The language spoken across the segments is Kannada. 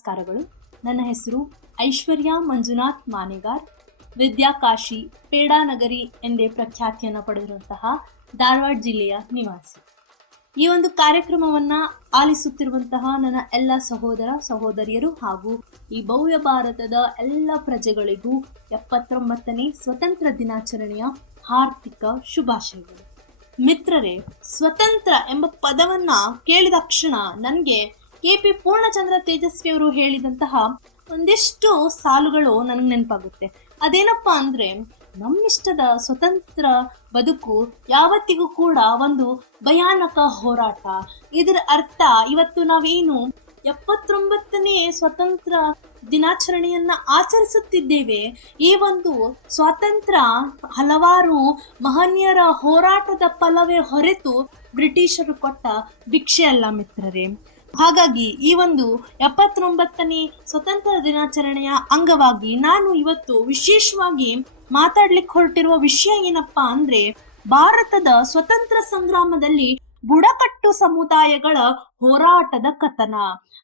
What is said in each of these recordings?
ನಮಸ್ಕಾರಗಳು. ನನ್ನ ಹೆಸರು ಐಶ್ವರ್ಯ ಮಂಜುನಾಥ್ ಮಾನೆಗಾರ್. ವಿದ್ಯಾಕಾಶಿ ಪೇಡಾನಗರಿ ಎಂದೇ ಪ್ರಖ್ಯಾತಿಯನ್ನು ಪಡೆದಿರುವಂತಹ ಧಾರವಾಡ ಜಿಲ್ಲೆಯ ನಿವಾಸಿ. ಈ ಒಂದು ಕಾರ್ಯಕ್ರಮವನ್ನ ಆಲಿಸುತ್ತಿರುವಂತಹ ನನ್ನ ಎಲ್ಲ ಸಹೋದರ ಸಹೋದರಿಯರು ಹಾಗೂ ಈ ಭವ್ಯ ಭಾರತದ ಎಲ್ಲ ಪ್ರಜೆಗಳಿಗೂ ಎಪ್ಪತ್ತೊಂಬತ್ತನೇ ಸ್ವತಂತ್ರ ದಿನಾಚರಣೆಯ ಹಾರ್ದಿಕ ಶುಭಾಶಯಗಳು. ಮಿತ್ರರೇ, ಸ್ವತಂತ್ರ ಎಂಬ ಪದವನ್ನ ಕೇಳಿದ ಕ್ಷಣ ನನಗೆ ಕೆ ಪಿ ಪೂರ್ಣಚಂದ್ರ ತೇಜಸ್ವಿ ಅವರು ಹೇಳಿದಂತಹ ಒಂದಿಷ್ಟು ಸಾಲುಗಳು ನನಗೆ ನೆನಪಾಗುತ್ತೆ. ಅದೇನಪ್ಪಾ ಅಂದ್ರೆ, ನಮ್ಮಿಷ್ಟದ ಸ್ವತಂತ್ರ ಬದುಕು ಯಾವತ್ತಿಗೂ ಕೂಡ ಒಂದು ಭಯಾನಕ ಹೋರಾಟ. ಇದರ ಅರ್ಥ ಇವತ್ತು ನಾವೇನು ಎಪ್ಪತ್ತೊಂಬತ್ತನೇ ಸ್ವತಂತ್ರ ದಿನಾಚರಣೆಯನ್ನ ಆಚರಿಸುತ್ತಿದ್ದೇವೆ. ಈ ಒಂದು ಸ್ವಾತಂತ್ರ್ಯ ಹಲವಾರು ಮಹನೀಯರ ಹೋರಾಟದ ಫಲವೇ ಹೊರತು ಬ್ರಿಟಿಷರು ಕೊಟ್ಟ ಭಿಕ್ಷೆ ಅಲ್ಲ ಮಿತ್ರರೇ. ಹಾಗಾಗಿ ಈ ಒಂದು ಎಪ್ಪತ್ತೊಂಬತ್ತನೇ ಸ್ವತಂತ್ರ ದಿನಾಚರಣೆಯ ಅಂಗವಾಗಿ ನಾನು ಇವತ್ತು ವಿಶೇಷವಾಗಿ ಮಾತಾಡ್ಲಿಕ್ಕೆ ಹೊರಟಿರುವ ವಿಷಯ ಏನಪ್ಪಾ ಅಂದ್ರೆ ಭಾರತದ ಸ್ವತಂತ್ರ ಸಂಗ್ರಾಮದಲ್ಲಿ ಬುಡಕಟ್ಟು ಸಮುದಾಯಗಳ ಹೋರಾಟದ ಕಥನ.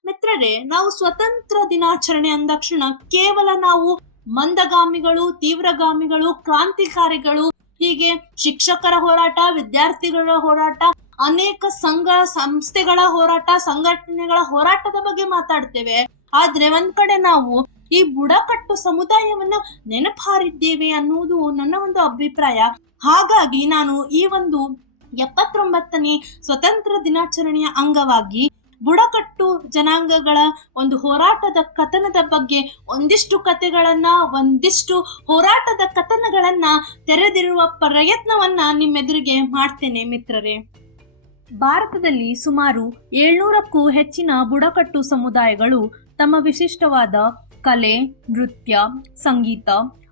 ಮಿತ್ರರೇ, ನಾವು ಸ್ವತಂತ್ರ ದಿನಾಚರಣೆ ಅಂದಕ್ಷಣ ಕೇವಲ ನಾವು ಮಂದಗಾಮಿಗಳು, ತೀವ್ರಗಾಮಿಗಳು, ಕ್ರಾಂತಿಕಾರಿಗಳು, ಹೀಗೆ ಶಿಕ್ಷಕರ ಹೋರಾಟ, ವಿದ್ಯಾರ್ಥಿಗಳ ಹೋರಾಟ ಅನೇಕ ಸಂಘ, ಸಂಸ್ಥೆಗಳ ಹೋರಾಟ, ಸಂಘಟನೆಗಳ ಹೋರಾಟದ ಬಗ್ಗೆ ಮಾತಾಡ್ತೇವೆ. ಆದ್ರೆ ಒಂದ್ ಕಡೆ ನಾವು ಈ ಬುಡಕಟ್ಟು ಸಮುದಾಯವನ್ನ ನೆನಪಾರಿದ್ದೇವೆ ಅನ್ನುವುದು ನನ್ನ ಒಂದು ಅಭಿಪ್ರಾಯ. ಹಾಗಾಗಿ ನಾನು ಈ ಒಂದು ಎಪ್ಪತ್ತೊಂಬತ್ತನೇ ಸ್ವತಂತ್ರ ದಿನಾಚರಣೆಯ ಅಂಗವಾಗಿ ಬುಡಕಟ್ಟು ಜನಾಂಗಗಳ ಒಂದು ಹೋರಾಟದ ಕಥನದ ಬಗ್ಗೆ ಒಂದಿಷ್ಟು ಕಥೆಗಳನ್ನ, ಒಂದಿಷ್ಟು ಹೋರಾಟದ ಕಥನಗಳನ್ನ ತೆರೆದಿರುವ ಪ್ರಯತ್ನವನ್ನ ನಿಮ್ಮೆದುರಿಗೆ ಮಾಡ್ತೇನೆ ಮಿತ್ರರೇ. ಭಾರತದಲ್ಲಿ ಸುಮಾರು ಏಳ್ನೂರಕ್ಕೂ ಹೆಚ್ಚಿನ ಬುಡಕಟ್ಟು ಸಮುದಾಯಗಳು ತಮ್ಮ ವಿಶಿಷ್ಟವಾದ ಕಲೆ, ನೃತ್ಯ, ಸಂಗೀತ,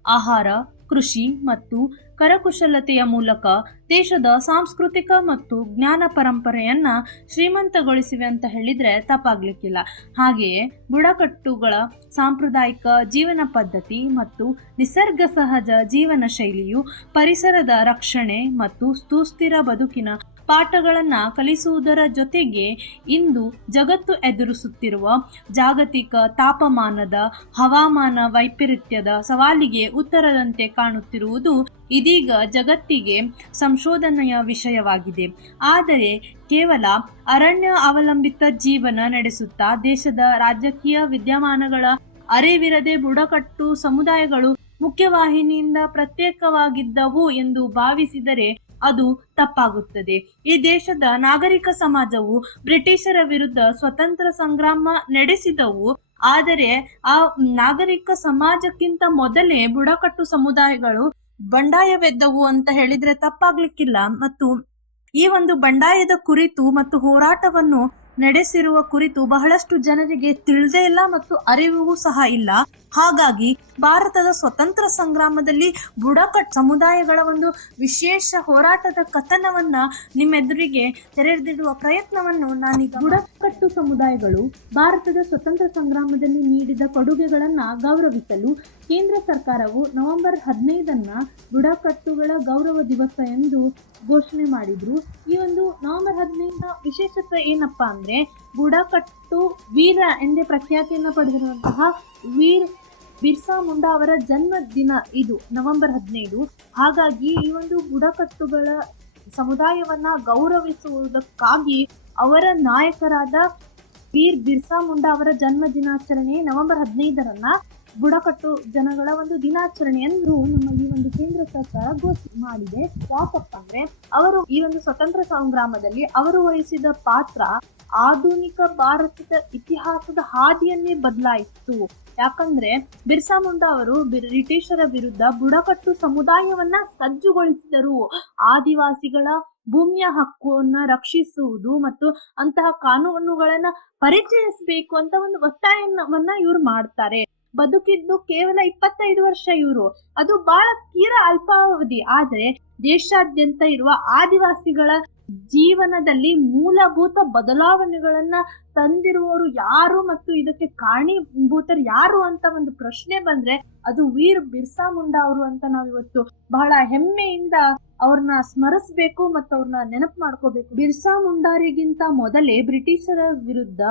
ಆಹಾರ, ಕೃಷಿ ಮತ್ತು ಕರಕುಶಲತೆಯ ಮೂಲಕ ದೇಶದ ಸಾಂಸ್ಕೃತಿಕ ಮತ್ತು ಜ್ಞಾನ ಪರಂಪರೆಯನ್ನ ಶ್ರೀಮಂತಗೊಳಿಸಿವೆ ಅಂತ ಹೇಳಿದರೆ ತಪ್ಪಾಗ್ಲಿಕ್ಕಿಲ್ಲ. ಹಾಗೆಯೇ ಬುಡಕಟ್ಟುಗಳ ಸಾಂಪ್ರದಾಯಿಕ ಜೀವನ ಪದ್ಧತಿ ಮತ್ತು ನಿಸರ್ಗ ಸಹಜ ಜೀವನ ಶೈಲಿಯು ಪರಿಸರದ ರಕ್ಷಣೆ ಮತ್ತು ಸುಸ್ಥಿರ ಬದುಕಿನ ಪಾಠಗಳನ್ನು ಕಲಿಸುವುದರ ಜೊತೆಗೆ ಇಂದು ಜಗತ್ತು ಎದುರಿಸುತ್ತಿರುವ ಜಾಗತಿಕ ತಾಪಮಾನದ, ಹವಾಮಾನ ವೈಪರೀತ್ಯದ ಸವಾಲಿಗೆ ಉತ್ತರದಂತೆ ಕಾಣುತ್ತಿರುವುದು ಇದೀಗ ಜಗತ್ತಿಗೆ ಸಂಶೋಧನೆಯ ವಿಷಯವಾಗಿದೆ. ಆದರೆ ಕೇವಲ ಅರಣ್ಯ ಅವಲಂಬಿತ ಜೀವನ ನಡೆಸುತ್ತಾ ದೇಶದ ರಾಜಕೀಯ ವಿದ್ಯಮಾನಗಳ ಅರಿವಿರದೆ ಬುಡಕಟ್ಟು ಸಮುದಾಯಗಳು ಮುಖ್ಯವಾಹಿನಿಯಿಂದ ಪ್ರತ್ಯೇಕವಾಗಿದ್ದವು ಎಂದು ಭಾವಿಸಿದರೆ ಅದು ತಪ್ಪಾಗುತ್ತದೆ. ಈ ದೇಶದ ನಾಗರಿಕ ಸಮಾಜವು ಬ್ರಿಟಿಷರ ವಿರುದ್ಧ ಸ್ವತಂತ್ರ ಸಂಗ್ರಾಮ ನಡೆಸಿದವು. ಆದರೆ ಆ ನಾಗರಿಕ ಸಮಾಜಕ್ಕಿಂತ ಮೊದಲೇ ಬುಡಕಟ್ಟು ಸಮುದಾಯಗಳು ಬಂಡಾಯವೆದ್ದವು ಅಂತ ಹೇಳಿದ್ರೆ ತಪ್ಪಾಗ್ಲಿಕ್ಕಿಲ್ಲ. ಮತ್ತು ಈ ಒಂದು ಬಂಡಾಯದ ಕುರಿತು ಮತ್ತು ಹೋರಾಟವನ್ನು ನಡೆಸಿರುವ ಕುರಿತು ಬಹಳಷ್ಟು ಜನರಿಗೆ ತಿಳಿದೇ ಇಲ್ಲ ಮತ್ತು ಅರಿವು ಸಹ ಇಲ್ಲ. ಹಾಗಾಗಿ ಭಾರತದ ಸ್ವತಂತ್ರ ಸಂಗ್ರಾಮದಲ್ಲಿ ಬುಡಕಟ್ ಸಮುದಾಯಗಳ ಒಂದು ವಿಶೇಷ ಹೋರಾಟದ ಕಥನವನ್ನ ನಿಮ್ಮೆದುರಿಗೆ ತೆರೆದಿಡುವ ಪ್ರಯತ್ನವನ್ನು ನಾನೀಗ ಬುಡಕಟ್ಟು ಸಮುದಾಯಗಳು ಭಾರತದ ಸ್ವತಂತ್ರ ಸಂಗ್ರಾಮದಲ್ಲಿ ನೀಡಿದ ಕೊಡುಗೆಗಳನ್ನ ಗೌರವಿಸಲು ಕೇಂದ್ರ ಸರ್ಕಾರವು ನವೆಂಬರ್ ಹದಿನೈದನ್ನ ಬುಡಕಟ್ಟುಗಳ ಗೌರವ ದಿವಸ ಎಂದು ಘೋಷಣೆ ಮಾಡಿದ್ರು. ಈ ಒಂದು ನವೆಂಬರ್ ಹದಿನೈದರ ವಿಶೇಷತೆ ಏನಪ್ಪಾ ಅಂದ್ರೆ ಬುಡಕಟ್ಟು ವೀರ ಎಂದೇ ಪ್ರಖ್ಯಾತಿಯನ್ನು ಪಡೆದಿರುವಂತಹ ವೀರ್ ಬಿರ್ಸಾ ಮುಂಡಾ ಅವರ ಜನ್ಮ ದಿನ ಇದು ನವೆಂಬರ್ ಹದಿನೈದು. ಹಾಗಾಗಿ ಈ ಒಂದು ಬುಡಕಟ್ಟುಗಳ ಸಮುದಾಯವನ್ನ ಗೌರವಿಸುವುದಕ್ಕಾಗಿ ಅವರ ನಾಯಕರಾದ ವೀರ್ ಬಿರ್ಸಾ ಮುಂಡಾ ಅವರ ಜನ್ಮ ದಿನಾಚರಣೆ ನವೆಂಬರ್ ಹದಿನೈದರನ್ನ ಬುಡಕಟ್ಟು ಜನಗಳ ಒಂದು ದಿನಾಚರಣೆಯನ್ನು ನಮ್ಮ ಈ ಒಂದು ಕೇಂದ್ರ ಸರ್ಕಾರ ಘೋಷಣೆ ಮಾಡಿದೆ. ಯಾಕಪ್ಪ ಅಂದ್ರೆ ಅವರು ಈ ಒಂದು ಸ್ವತಂತ್ರ ಸಂಗ್ರಾಮದಲ್ಲಿ ಅವರು ವಹಿಸಿದ ಪಾತ್ರ ಆಧುನಿಕ ಭಾರತದ ಇತಿಹಾಸದ ಹಾದಿಯನ್ನೇ ಬದಲಾಯಿಸಿತು. ಯಾಕಂದ್ರೆ ಬಿರ್ಸಾ ಮುಂಡಾ ಅವರು ಬ್ರಿಟಿಷರ ವಿರುದ್ಧ ಬುಡಕಟ್ಟು ಸಮುದಾಯವನ್ನ ಸಜ್ಜುಗೊಳಿಸಿದರು. ಆದಿವಾಸಿಗಳ ಭೂಮಿಯ ಹಕ್ಕುವನ್ನ ರಕ್ಷಿಸುವುದು ಮತ್ತು ಅಂತಹ ಕಾನೂನುಗಳನ್ನ ಪರಿಚಯಿಸಬೇಕು ಅಂತ ಒಂದು ಒತ್ತಾಯವನ್ನ ಇವ್ರು ಮಾಡ್ತಾರೆ. ಬದುಕಿದ್ದು ಕೇವಲ ಇಪ್ಪತ್ತೈದು ವರ್ಷ ಇವರು. ಅದು ಬಹಳ ತೀರಾ ಅಲ್ಪಾವಧಿ. ಆದ್ರೆ ದೇಶಾದ್ಯಂತ ಇರುವ ಆದಿವಾಸಿಗಳ ಜೀವನದಲ್ಲಿ ಮೂಲಭೂತ ಬದಲಾವಣೆಗಳನ್ನ ತಂದಿರುವವರು ಯಾರು ಮತ್ತು ಇದಕ್ಕೆ ಕಾರಣೀಭೂತರು ಯಾರು ಅಂತ ಒಂದು ಪ್ರಶ್ನೆ ಬಂದ್ರೆ ಅದು ವೀರ್ ಬಿರ್ಸಾ ಮುಂಡಾ ಅವರು ಅಂತ ನಾವಿವತ್ತು ಬಹಳ ಹೆಮ್ಮೆಯಿಂದ ಅವ್ರನ್ನ ಸ್ಮರಿಸ್ಬೇಕು ಮತ್ತು ಅವ್ರನ್ನ ನೆನಪು ಮಾಡ್ಕೋಬೇಕು. ಬಿರ್ಸಾ ಮುಂಡಾರಿಗಿಂತ ಮೊದಲೇ ಬ್ರಿಟಿಷರ ವಿರುದ್ಧ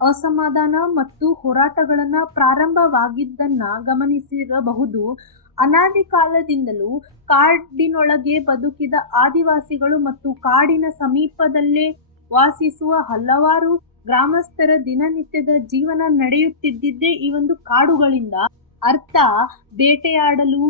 ಅಸಮಾಧಾನ ಮತ್ತು ಹೋರಾಟಗಳನ್ನು ಪ್ರಾರಂಭವಾಗಿದ್ದನ್ನ ಗಮನಿಸಿರಬಹುದು. ಅನಾದಿ ಕಾಲದಿಂದಲೂ ಕಾಡಿನೊಳಗೆ ಬದುಕಿದ ಆದಿವಾಸಿಗಳು ಮತ್ತು ಕಾಡಿನ ಸಮೀಪದಲ್ಲೇ ವಾಸಿಸುವ ಹಲವಾರು ಗ್ರಾಮಸ್ಥರ ದಿನನಿತ್ಯದ ಜೀವನ ನಡೆಯುತ್ತಿದ್ದಿದ್ದೇ ಈ ಒಂದು ಕಾಡುಗಳಿಂದ. ಅರ್ಥ, ಬೇಟೆಯಾಡಲು,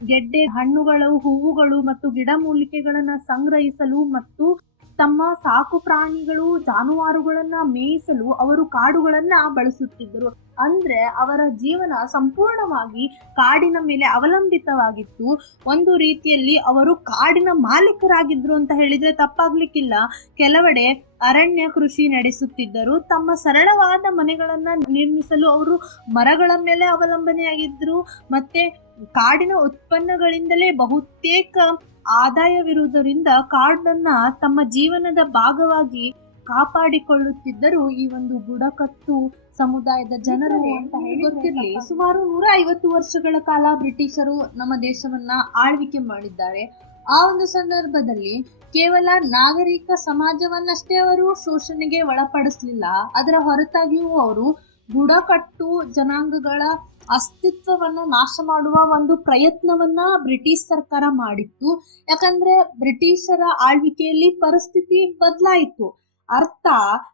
ಗೆಡ್ಡೆ ಹಣ್ಣುಗಳು, ಹೂವುಗಳು ಮತ್ತು ಗಿಡಮೂಲಿಕೆಗಳನ್ನು ಸಂಗ್ರಹಿಸಲು ಮತ್ತು ತಮ್ಮ ಸಾಕು ಪ್ರಾಣಿಗಳು, ಜಾನುವಾರುಗಳನ್ನ ಮೇಯಿಸಲು ಅವರು ಕಾಡುಗಳನ್ನ ಬಳಸುತ್ತಿದ್ದರು. ಅಂದ್ರೆ ಅವರ ಜೀವನ ಸಂಪೂರ್ಣವಾಗಿ ಕಾಡಿನ ಮೇಲೆ ಅವಲಂಬಿತವಾಗಿತ್ತು. ಒಂದು ರೀತಿಯಲ್ಲಿ ಅವರು ಕಾಡಿನ ಮಾಲೀಕರಾಗಿದ್ರು ಅಂತ ಹೇಳಿದ್ರೆ ತಪ್ಪಾಗ್ಲಿಕ್ಕಿಲ್ಲ. ಕೆಲವೆಡೆ ಅರಣ್ಯ ಕೃಷಿ ನಡೆಸುತ್ತಿದ್ದರು. ತಮ್ಮ ಸರಳವಾದ ಮನೆಗಳನ್ನ ನಿರ್ಮಿಸಲು ಅವರು ಮರಗಳ ಮೇಲೆ ಅವಲಂಬನೆಯಾಗಿದ್ರು. ಮತ್ತೆ ಕಾಡಿನ ಉತ್ಪನ್ನಗಳಿಂದಲೇ ಬಹುತೇಕ ಆದಾಯವಿರುವುದರಿಂದ ಕಾಡನ್ನ ತಮ್ಮ ಜೀವನದ ಭಾಗವಾಗಿ ಕಾಪಾಡಿಕೊಳ್ಳುತ್ತಿದ್ದರು ಈ ಒಂದು ಬುಡಕಟ್ಟು ಸಮುದಾಯದ ಜನರು ಅಂತ ಗೊತ್ತಿರಲಿ. ಸುಮಾರು ನೂರ ಐವತ್ತು ವರ್ಷಗಳ ಕಾಲ ಬ್ರಿಟಿಷರು ನಮ್ಮ ದೇಶವನ್ನ ಆಳ್ವಿಕೆ ಮಾಡಿದ್ದಾರೆ. ಆ ಒಂದು ಸಂದರ್ಭದಲ್ಲಿ ಕೇವಲ ನಾಗರಿಕ ಸಮಾಜವನ್ನಷ್ಟೇ ಅವರು ಶೋಷಣೆಗೆ ಒಳಪಡಿಸಲಿಲ್ಲ. ಅದರ ಹೊರತಾಗಿಯೂ ಅವರು ಬುಡಕಟ್ಟು ಜನಾಂಗಗಳ ಅಸ್ತಿತ್ವವನ್ನ ನಾಶ ಮಾಡುವ ಒಂದು ಪ್ರಯತ್ನವನ್ನ ಬ್ರಿಟಿಷ್ ಸರ್ಕಾರ ಮಾಡಿತ್ತು. ಯಾಕಂದ್ರೆ ಬ್ರಿಟಿಷರ ಆಳ್ವಿಕೆಯಲ್ಲಿ ಪರಿಸ್ಥಿತಿ ಬದಲಾಯಿತು. ಅರ್ಥ,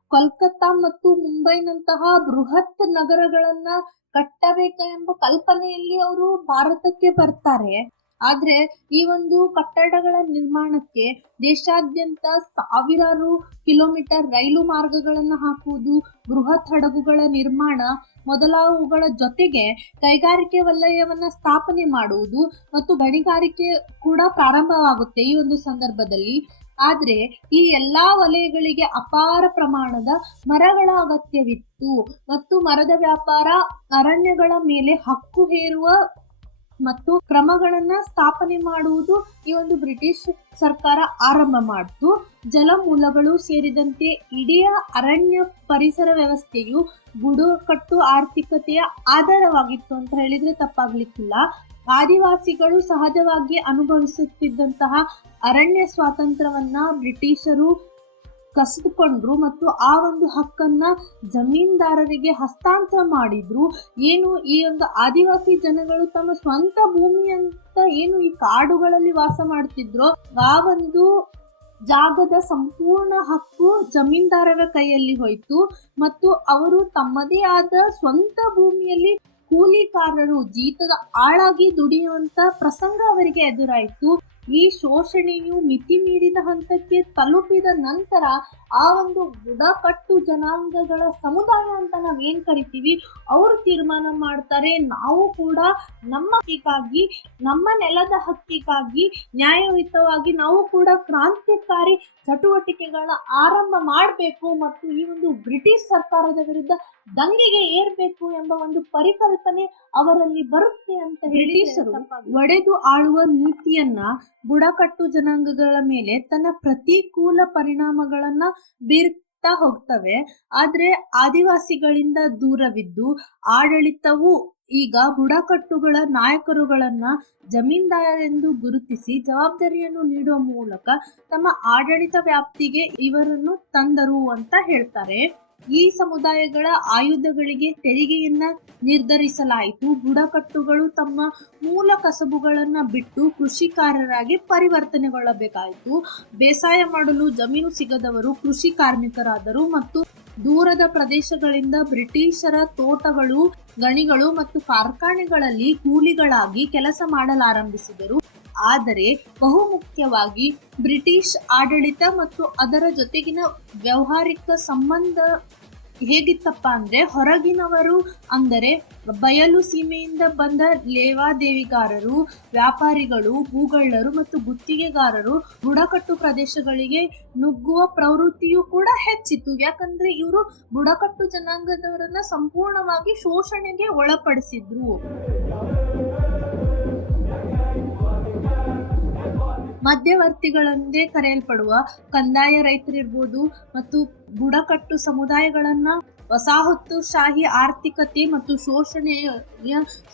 ಕೋಲ್ಕತ್ತಾ ಮತ್ತು ಮುಂಬೈನಂತಹ ಬೃಹತ್ ನಗರಗಳನ್ನ ಕಟ್ಟಬೇಕು ಎಂಬ ಕಲ್ಪನೆಯಲ್ಲಿ ಅವರು ಭಾರತಕ್ಕೆ ಬರ್ತಾರೆ. ಆದ್ರೆ ಈ ಒಂದು ಕಟ್ಟಡಗಳ ನಿರ್ಮಾಣಕ್ಕೆ ದೇಶಾದ್ಯಂತ ಸಾವಿರಾರು ಕಿಲೋಮೀಟರ್ ರೈಲು ಮಾರ್ಗಗಳನ್ನ ಹಾಕುವುದು, ಬೃಹತ್ ಹಡಗುಗಳ ನಿರ್ಮಾಣ ಮೊದಲಾವುಗಳ ಜೊತೆಗೆ ಕೈಗಾರಿಕೆ ವಲಯವನ್ನ ಸ್ಥಾಪನೆ ಮಾಡುವುದು ಮತ್ತು ಗಣಿಗಾರಿಕೆ ಕೂಡ ಪ್ರಾರಂಭವಾಗುತ್ತೆ ಈ ಒಂದು ಸಂದರ್ಭದಲ್ಲಿ. ಆದ್ರೆ ಈ ಎಲ್ಲಾ ವಲಯಗಳಿಗೆ ಅಪಾರ ಪ್ರಮಾಣದ ಮರಗಳ ಅಗತ್ಯವಿತ್ತು ಮತ್ತು ಮರದ ವ್ಯಾಪಾರ ಅರಣ್ಯಗಳ ಮೇಲೆ ಹಕ್ಕು ಹೇರುವ ಮತ್ತು ಕ್ರಮಗಳನ್ನ ಸ್ಥಾಪನೆ ಮಾಡುವುದು ಈ ಒಂದು ಬ್ರಿಟಿಷ್ ಸರ್ಕಾರ ಆರಂಭ ಮಾಡಿತು ಜಲಮೂಲಗಳು ಸೇರಿದಂತೆ ಇಡೀ ಅರಣ್ಯ ಪರಿಸರ ವ್ಯವಸ್ಥೆಯು ಬುಡಕಟ್ಟು ಆರ್ಥಿಕತೆಯ ಆಧಾರವಾಗಿತ್ತು ಅಂತ ಹೇಳಿದ್ರೆ ತಪ್ಪಾಗ್ಲಿಕ್ಕಿಲ್ಲ. ಆದಿವಾಸಿಗಳು ಸಹಜವಾಗಿ ಅನುಭವಿಸುತ್ತಿದ್ದಂತಹ ಅರಣ್ಯ ಸ್ವಾತಂತ್ರ್ಯವನ್ನ ಬ್ರಿಟಿಷರು ಕಸಿದುಕೊಂಡ್ರು ಮತ್ತು ಆ ಒಂದು ಹಕ್ಕನ್ನ ಜಮೀನ್ದಾರರಿಗೆ ಹಸ್ತಾಂತರ ಮಾಡಿದ್ರು. ಏನು ಈ ಒಂದು ಆದಿವಾಸಿ ಜನಗಳು ತಮ್ಮ ಸ್ವಂತ ಭೂಮಿ ಅಂತ ಏನು ಈ ಕಾಡುಗಳಲ್ಲಿ ವಾಸ ಮಾಡ್ತಿದ್ರು, ಆ ಒಂದು ಜಾಗದ ಸಂಪೂರ್ಣ ಹಕ್ಕು ಜಮೀನ್ದಾರರ ಕೈಯಲ್ಲಿ ಹೋಯ್ತು. ಮತ್ತು ಅವರು ತಮ್ಮದೇ ಆದ ಸ್ವಂತ ಭೂಮಿಯಲ್ಲಿ ಕೂಲಿಕಾರರು, ಜೀತದ ಆಳಾಗಿ ದುಡಿಯುವಂತ ಪ್ರಸಂಗ ಅವರಿಗೆ ಎದುರಾಯಿತು. ಈ ಶೋಷಣೆಯು ಮಿತಿ ಮೀರಿದ ಹಂತಕ್ಕೆ ತಲುಪಿದ ನಂತರ ಆ ಒಂದು ಬುಡಕಟ್ಟು ಜನಾಂಗಗಳ ಸಮುದಾಯ ಅಂತ ನಾವೇನ್ ಕರಿತೀವಿ? ಅವರು ತೀರ್ಮಾನ ಮಾಡ್ತಾರೆ. ನಾವು ಕೂಡ ನಮ್ಮ ಹಕ್ಕಿಗಾಗಿ, ನಮ್ಮ ನೆಲದ ಹಕ್ಕಿಗಾಗಿ, ನ್ಯಾಯಯುತವಾಗಿ ನಾವು ಕೂಡ ಕ್ರಾಂತಿಕಾರಿ ಚಟುವಟಿಕೆಗಳ ಆರಂಭ ಮಾಡಬೇಕು. ಮತ್ತು ಈ ಒಂದು ಬ್ರಿಟಿಷ್ ಸರ್ಕಾರದ ವಿರುದ್ಧ ದಂಗೆಗೆ ಏರ್ಬೇಕು ಎಂಬ ಒಂದು ಪರಿಕಲ್ಪನೆ ಅವರಲ್ಲಿ ಬರುತ್ತೆ ಅಂತ ಬ್ರಿಟಿಷರು ಒಡೆದು ಆಳುವ ನೀತಿಯನ್ನ ಬುಡಕಟ್ಟು ಜನಾಂಗಗಳ ಮೇಲೆ ತನ್ನ ಪ್ರತಿಕೂಲ ಪರಿಣಾಮಗಳನ್ನ ಬೀರ್ತಾ ಹೋಗ್ತವೆ. ಆದ್ರೆ ಆದಿವಾಸಿಗಳಿಂದ ದೂರವಿದ್ದು ಆಡಳಿತವು ಈಗ ಬುಡಕಟ್ಟುಗಳ ನಾಯಕರುಗಳನ್ನ ಜಮೀನ್ದಾರರೆಂದು ಗುರುತಿಸಿ ಜವಾಬ್ದಾರಿಯನ್ನು ನೀಡುವ ಮೂಲಕ ತಮ್ಮ ಆಡಳಿತ ವ್ಯಾಪ್ತಿಗೆ ಇವರನ್ನು ತಂದರು ಅಂತ ಹೇಳ್ತಾರೆ. ಈ ಸಮುದಾಯಗಳ ಆಯುಧಗಳಿಗೆ ತೆರಿಗೆಯನ್ನ ನಿರ್ಧರಿಸಲಾಯಿತು. ಬುಡಕಟ್ಟುಗಳು ತಮ್ಮ ಮೂಲ ಕಸಬುಗಳನ್ನ ಬಿಟ್ಟು ಕೃಷಿಕಾರರಾಗಿ ಪರಿವರ್ತನೆಗೊಳ್ಳಬೇಕಾಯಿತು. ಬೇಸಾಯ ಮಾಡಲು ಜಮೀನು ಸಿಗದವರು ಕೃಷಿ ಕಾರ್ಮಿಕರಾದರು ಮತ್ತು ದೂರದ ಪ್ರದೇಶಗಳಿಂದ ಬ್ರಿಟಿಷರ ತೋಟಗಳು, ಗಣಿಗಳು ಮತ್ತು ಕಾರ್ಖಾನೆಗಳಲ್ಲಿ ಕೂಲಿಗಳಾಗಿ ಕೆಲಸ ಮಾಡಲಾರಂಭಿಸಿದರು. ಆದರೆ ಬಹುಮುಖ್ಯವಾಗಿ ಬ್ರಿಟಿಷ್ ಆಡಳಿತ ಮತ್ತು ಅದರ ಜೊತೆಗಿನ ವ್ಯಾವಹಾರಿಕ ಸಂಬಂಧ ಹೇಗಿತ್ತಪ್ಪ ಅಂದ್ರೆ ಹೊರಗಿನವರು ಅಂದರೆ ಬಯಲು ಸೀಮೆಯಿಂದ ಬಂದ ಲೇವಾದೇವಿಗಾರರು, ವ್ಯಾಪಾರಿಗಳು, ಭೂಗಳ್ಳರು ಮತ್ತು ಗುತ್ತಿಗೆಗಾರರು ಬುಡಕಟ್ಟು ಪ್ರದೇಶಗಳಿಗೆ ನುಗ್ಗುವ ಪ್ರವೃತ್ತಿಯು ಕೂಡ ಹೆಚ್ಚಿತ್ತು. ಯಾಕಂದ್ರೆ ಇವರು ಬುಡಕಟ್ಟು ಜನಾಂಗದವರನ್ನ ಸಂಪೂರ್ಣವಾಗಿ ಶೋಷಣೆಗೆ ಒಳಪಡಿಸಿದ್ರು. ಮಧ್ಯವರ್ತಿಗಳೆಂದೇ ಕರೆಯಲ್ಪಡುವ ಕಂದಾಯ ರೈತರಿರ್ಬೋದು ಮತ್ತು ಬುಡಕಟ್ಟು ಸಮುದಾಯಗಳನ್ನ ವಸಾಹತುಶಾಹಿ ಆರ್ಥಿಕತೆ ಮತ್ತು ಶೋಷಣೆಯ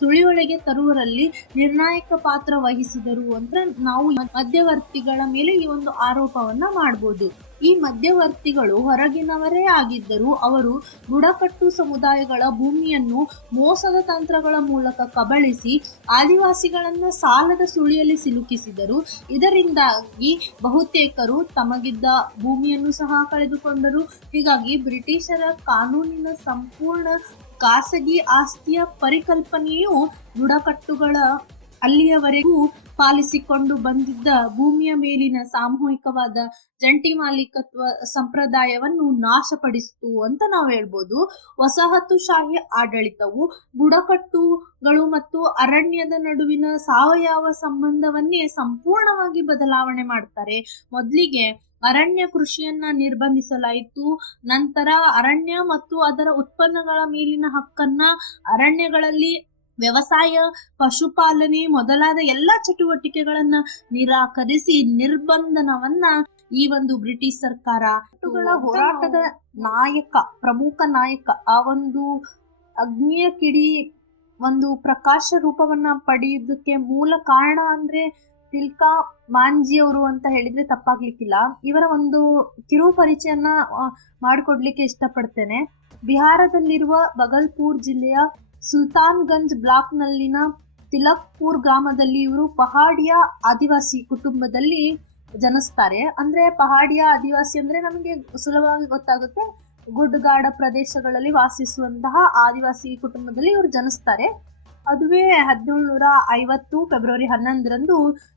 ಸುಳಿಯೊಳಗೆ ತರುವರಲ್ಲಿ ನಿರ್ಣಾಯಕ ಪಾತ್ರ ವಹಿಸಿದರು ಅಂತ ನಾವು ಮಧ್ಯವರ್ತಿಗಳ ಮೇಲೆ ಈ ಒಂದು ಆರೋಪವನ್ನ ಮಾಡ್ಬೋದು. ಈ ಮಧ್ಯವರ್ತಿಗಳು ಹೊರಗಿನವರೇ ಆಗಿದ್ದರು ಅವರು ಬುಡಕಟ್ಟು ಸಮುದಾಯಗಳ ಭೂಮಿಯನ್ನು ಮೋಸದ ತಂತ್ರಗಳ ಮೂಲಕ ಕಬಳಿಸಿ ಆದಿವಾಸಿಗಳನ್ನು ಸಾಲದ ಸುಳಿಯಲ್ಲಿ ಸಿಲುಕಿಸಿದರು. ಇದರಿಂದಾಗಿ ಬಹುತೇಕರು ತಮಗಿದ್ದ ಭೂಮಿಯನ್ನು ಸಹ ಕಳೆದುಕೊಂಡರು. ಹೀಗಾಗಿ ಬ್ರಿಟಿಷರ ಕಾನೂನಿನ ಸಂಪೂರ್ಣ ಖಾಸಗಿ ಆಸ್ತಿಯ ಪರಿಕಲ್ಪನೆಯು ಬುಡಕಟ್ಟುಗಳ ಅಲ್ಲಿಯವರೆಗೂ ಪಾಲಿಸಿಕೊಂಡು ಬಂದಿದ್ದ ಭೂಮಿಯ ಮೇಲಿನ ಸಾಮೂಹಿಕವಾದ ಜಂಟಿ ಮಾಲೀಕತ್ವ ಸಂಪ್ರದಾಯವನ್ನು ನಾಶಪಡಿಸಿತು ಅಂತ ನಾವು ಹೇಳ್ಬೋದು. ವಸಾಹತುಶಾಹಿ ಆಡಳಿತವು ಬುಡಕಟ್ಟುಗಳು ಮತ್ತು ಅರಣ್ಯದ ನಡುವಿನ ಸಾವಯವ ಸಂಬಂಧವನ್ನೇ ಸಂಪೂರ್ಣವಾಗಿ ಬದಲಾವಣೆ ಮಾಡ್ತಾರೆ. ಮೊದಲಿಗೆ ಅರಣ್ಯ ಕೃಷಿಯನ್ನ ನಿರ್ಬಂಧಿಸಲಾಯಿತು. ನಂತರ ಅರಣ್ಯ ಮತ್ತು ಅದರ ಉತ್ಪನ್ನಗಳ ಮೇಲಿನ ಹಕ್ಕನ್ನ ಅರಣ್ಯಗಳಲ್ಲಿ ವ್ಯವಸಾಯ ಪಶುಪಾಲನೆ ಮೊದಲಾದ ಎಲ್ಲಾ ಚಟುವಟಿಕೆಗಳನ್ನ ನಿರಾಕರಿಸಿ ನಿರ್ಬಂಧನವನ್ನ ಈ ಒಂದು ಬ್ರಿಟಿಷ್ ಸರ್ಕಾರ ಹೋರಾಟದ ನಾಯಕ ಪ್ರಮುಖ ನಾಯಕ ಆ ಒಂದು ಅಗ್ನಿಯ ಕಿಡಿ ಒಂದು ಪ್ರಕಾಶ ರೂಪವನ್ನ ಪಡೆಯುವುದಕ್ಕೆ ಮೂಲ ಕಾರಣ ಅಂದ್ರೆ ತಿಲ್ಕಾ ಮಾಂಜಿ ಅವರು ಅಂತ ಹೇಳಿದ್ರೆ ತಪ್ಪಾಗ್ಲಿಕ್ಕಿಲ್ಲ. ಇವರ ಒಂದು ಕಿರು ಪರಿಚಯನ ಮಾಡಿಕೊಡ್ಲಿಕ್ಕೆ ಇಷ್ಟಪಡ್ತೇನೆ. ಬಿಹಾರದಲ್ಲಿರುವ ಬಗಲ್ಪುರ್ ಜಿಲ್ಲೆಯ ಸುಲ್ತಾನ್ಗಂಜ್ ಬ್ಲಾಕ್ನಲ್ಲಿನ ತಿಲಕ್ಪುರ್ ಗ್ರಾಮದಲ್ಲಿ ಇವರು ಪಹಾಡಿಯ ಆದಿವಾಸಿ ಕುಟುಂಬದಲ್ಲಿ ಜನಿಸ್ತಾರೆ. ಅಂದ್ರೆ ಪಹಾಡಿಯ ಆದಿವಾಸಿ ಅಂದ್ರೆ ನಮಗೆ ಸುಲಭವಾಗಿ ಗೊತ್ತಾಗುತ್ತೆ. ಗುಡ್ಡಗಾಡ ಪ್ರದೇಶಗಳಲ್ಲಿ ವಾಸಿಸುವಂತಹ ಆದಿವಾಸಿ ಕುಟುಂಬದಲ್ಲಿ ಇವರು ಜನಿಸ್ತಾರೆ. ಅದುವೇ ಹದಿನೇಳುನೂರ ಐವತ್ತು ಫೆಬ್ರವರಿ ಹನ್ನೊಂದರಂದು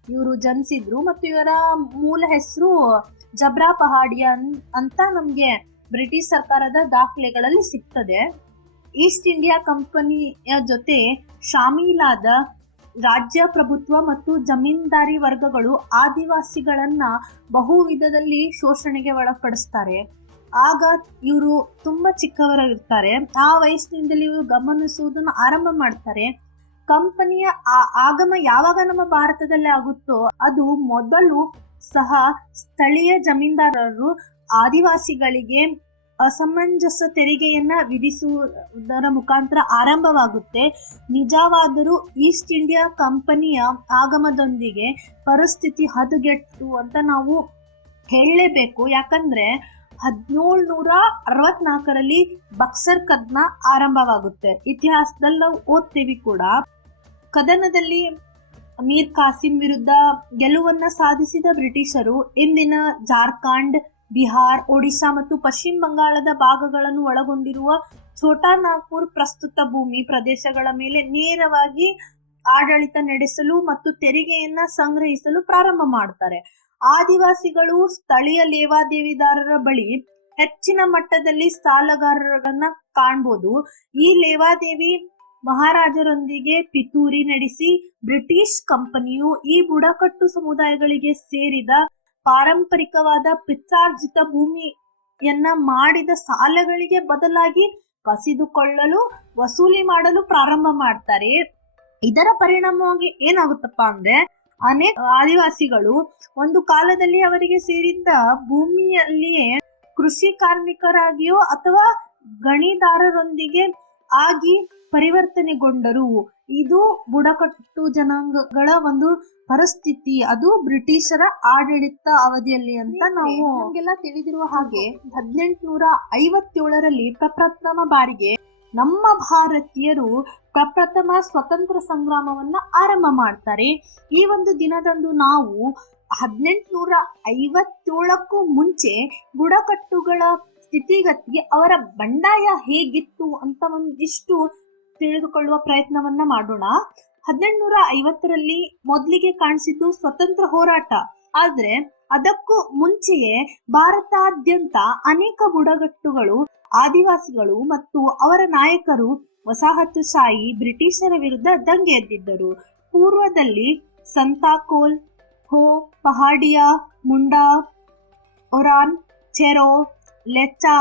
ಇವರು ಜನಿಸಿದ್ರು. ಮತ್ತು ಇವರ ಮೂಲ ಹೆಸರು ಜಬ್ರಾ ಪಹಾಡಿಯ ಅಂತ ನಮಗೆ ಬ್ರಿಟಿಷ್ ಸರ್ಕಾರದ ದಾಖಲೆಗಳಲ್ಲಿ ಸಿಗ್ತದೆ. ಈಸ್ಟ್ ಇಂಡಿಯಾ ಕಂಪನಿಯ ಜೊತೆ ಶಾಮೀಲಾದ ರಾಜ್ಯ ಪ್ರಭುತ್ವ ಮತ್ತು ಜಮೀನ್ದಾರಿ ವರ್ಗಗಳು ಆದಿವಾಸಿಗಳನ್ನ ಬಹು ವಿಧದಲ್ಲಿ ಶೋಷಣೆಗೆ ಒಳಪಡಿಸ್ತಾರೆ. ಆಗ ಇವರು ತುಂಬಾ ಚಿಕ್ಕವರಾಗಿರ್ತಾರೆ ಆ ವಯಸ್ಸಿನಿಂದಲೇ ಇವರು ಗಮನಿಸುವುದನ್ನು ಆರಂಭ ಮಾಡ್ತಾರೆ. ಕಂಪನಿಯ ಆಗಮ ಯಾವಾಗ ನಮ್ಮ ಭಾರತದಲ್ಲಿ ಆಗುತ್ತೋ ಅದು ಮೊದಲು ಸಹ ಸ್ಥಳೀಯ ಜಮೀನ್ದಾರರು ಆದಿವಾಸಿಗಳಿಗೆ ಅಸಮಂಜಸ ತೆರಿಗೆಯನ್ನ ವಿಧಿಸುವುದರ ಮುಖಾಂತರ ಆರಂಭವಾಗುತ್ತೆ. ನಿಜವಾದರೂ ಈಸ್ಟ್ ಇಂಡಿಯಾ ಕಂಪನಿಯ ಆಗಮದೊಂದಿಗೆ ಪರಿಸ್ಥಿತಿ ಹದಗೆಟ್ಟು ಅಂತ ನಾವು ಹೇಳಲೇಬೇಕು. ಯಾಕಂದ್ರೆ ಹದಿನೇಳುನೂರ ಅರವತ್ನಾಲ್ಕರಲ್ಲಿ ಬಕ್ಸರ್ ಕದನ ಆರಂಭವಾಗುತ್ತೆ. ಇತಿಹಾಸದಲ್ಲಿ ನಾವು ಓದ್ತೀವಿ ಕೂಡ. ಕದನದಲ್ಲಿ ಮೀರ್ ಕಾಸಿಂ ವಿರುದ್ಧ ಗೆಲುವನ್ನ ಸಾಧಿಸಿದ ಬ್ರಿಟಿಷರು, ಇಂದಿನ ಜಾರ್ಖಂಡ್ ಬಿಹಾರ್, ಒಡಿಶಾ ಮತ್ತು ಪಶ್ಚಿಮ ಬಂಗಾಳದ ಭಾಗಗಳನ್ನು ಒಳಗೊಂಡಿರುವ ಛೋಟಾ ನಾಗ್ಪುರ್ ಪ್ರಸ್ತುತ ಭೂಮಿ ಪ್ರದೇಶಗಳ ಮೇಲೆ ನೇರವಾಗಿ ಆಡಳಿತ ನಡೆಸಲು ಮತ್ತು ತೆರಿಗೆಯನ್ನ ಸಂಗ್ರಹಿಸಲು ಪ್ರಾರಂಭ ಮಾಡ್ತಾರೆ. ಆದಿವಾಸಿಗಳು ಸ್ಥಳೀಯ ಲೇವಾದೇವಿದಾರರ ಬಳಿ ಹೆಚ್ಚಿನ ಮಟ್ಟದಲ್ಲಿ ಸಾಲಗಾರರನ್ನ ಕಾಣ್ಬೋದು. ಈ ಲೇವಾದೇವಿ ಮಹಾರಾಜರೊಂದಿಗೆ ಪಿತೂರಿ ನಡೆಸಿ ಬ್ರಿಟಿಷ್ ಕಂಪನಿಯು ಈ ಬುಡಕಟ್ಟು ಸಮುದಾಯಗಳಿಗೆ ಸೇರಿದ ಪಾರಂಪರಿಕವಾದ ಪಿತ್ರಾರ್ಜಿತ ಭೂಮಿಯನ್ನ ಮಾಡಿದ ಸಾಲಗಳಿಗೆ ಬದಲಾಗಿ ಕಸಿದುಕೊಳ್ಳಲು, ವಸೂಲಿ ಮಾಡಲು ಪ್ರಾರಂಭ ಮಾಡ್ತಾರೆ. ಇದರ ಪರಿಣಾಮವಾಗಿ ಏನಾಗುತ್ತಪ್ಪ ಅಂದ್ರೆ, ಅನೇಕ ಆದಿವಾಸಿಗಳು ಒಂದು ಕಾಲದಲ್ಲಿ ಅವರಿಗೆ ಸೇರಿದ್ದ ಭೂಮಿಯಲ್ಲಿಯೇ ಕೃಷಿ ಕಾರ್ಮಿಕರಾಗಿಯೋ ಅಥವಾ ಗಣಿದಾರರೊಂದಿಗೆ ಆಗಿ ಪರಿವರ್ತನೆಗೊಂಡರು. ಇದು ಬುಡಕಟ್ಟು ಜನಾಂಗಗಳ ಒಂದು ಪರಿಸ್ಥಿತಿ. ಅದು ಬ್ರಿಟಿಷರ ಆಡಳಿತ ಅವಧಿಯಲ್ಲಿ ಅಂತ ನಾವು ನಮ್ಗೆಲ್ಲ ತಿಳಿದಿರುವ ಹಾಗೆ ಹದಿನೆಂಟುನೂರ ಐವತ್ತೇಳರಲ್ಲಿ ಪ್ರಪ್ರಥಮ ಬಾರಿಗೆ ನಮ್ಮ ಭಾರತೀಯರು ಪ್ರಪ್ರಥಮ ಸ್ವತಂತ್ರ ಸಂಗ್ರಾಮವನ್ನ ಆರಂಭ ಮಾಡ್ತಾರೆ. ಈ ಒಂದು ದಿನದಂದು ನಾವು ಹದಿನೆಂಟುನೂರ ಐವತ್ತೇಳಕ್ಕೂ ಮುಂಚೆ ಬುಡಕಟ್ಟುಗಳ ಸ್ಥಿತಿಗತಿಗೆ ಅವರ ಬಂಡಾಯ ಹೇಗಿತ್ತು ಅಂತ ಒಂದಿಷ್ಟು ತಿಳಿದುಕೊಳ್ಳುವ ಪ್ರಯತ್ನವನ್ನ ಮಾಡೋಣ. ಹದಿನೆಂಟುನೂರ ಐವತ್ತರಲ್ಲಿ ಮೊದಲಿಗೆ ಕಾಣಿಸಿದ್ದು ಸ್ವತಂತ್ರ ಹೋರಾಟ. ಆದ್ರೆ ಅದಕ್ಕೂ ಮುಂಚೆಯೇ ಭಾರತಾದ್ಯಂತ ಅನೇಕ ಬುಡಗಟ್ಟುಗಳು ಆದಿವಾಸಿಗಳು ಮತ್ತು ಅವರ ನಾಯಕರು ವಸಾಹತುಶಾಹಿ ಬ್ರಿಟಿಷರ ವಿರುದ್ಧ ದಂಗೆ ಎದ್ದಿದ್ದರು. ಪೂರ್ವದಲ್ಲಿ ಸಂತಾಕೋಲ್, ಹೋ, ಪಹಾಡಿಯಾ, ಮುಂಡಾ, ಒರಾನ್, ಚೆರೋ, ಲೆಚ್ಚಾ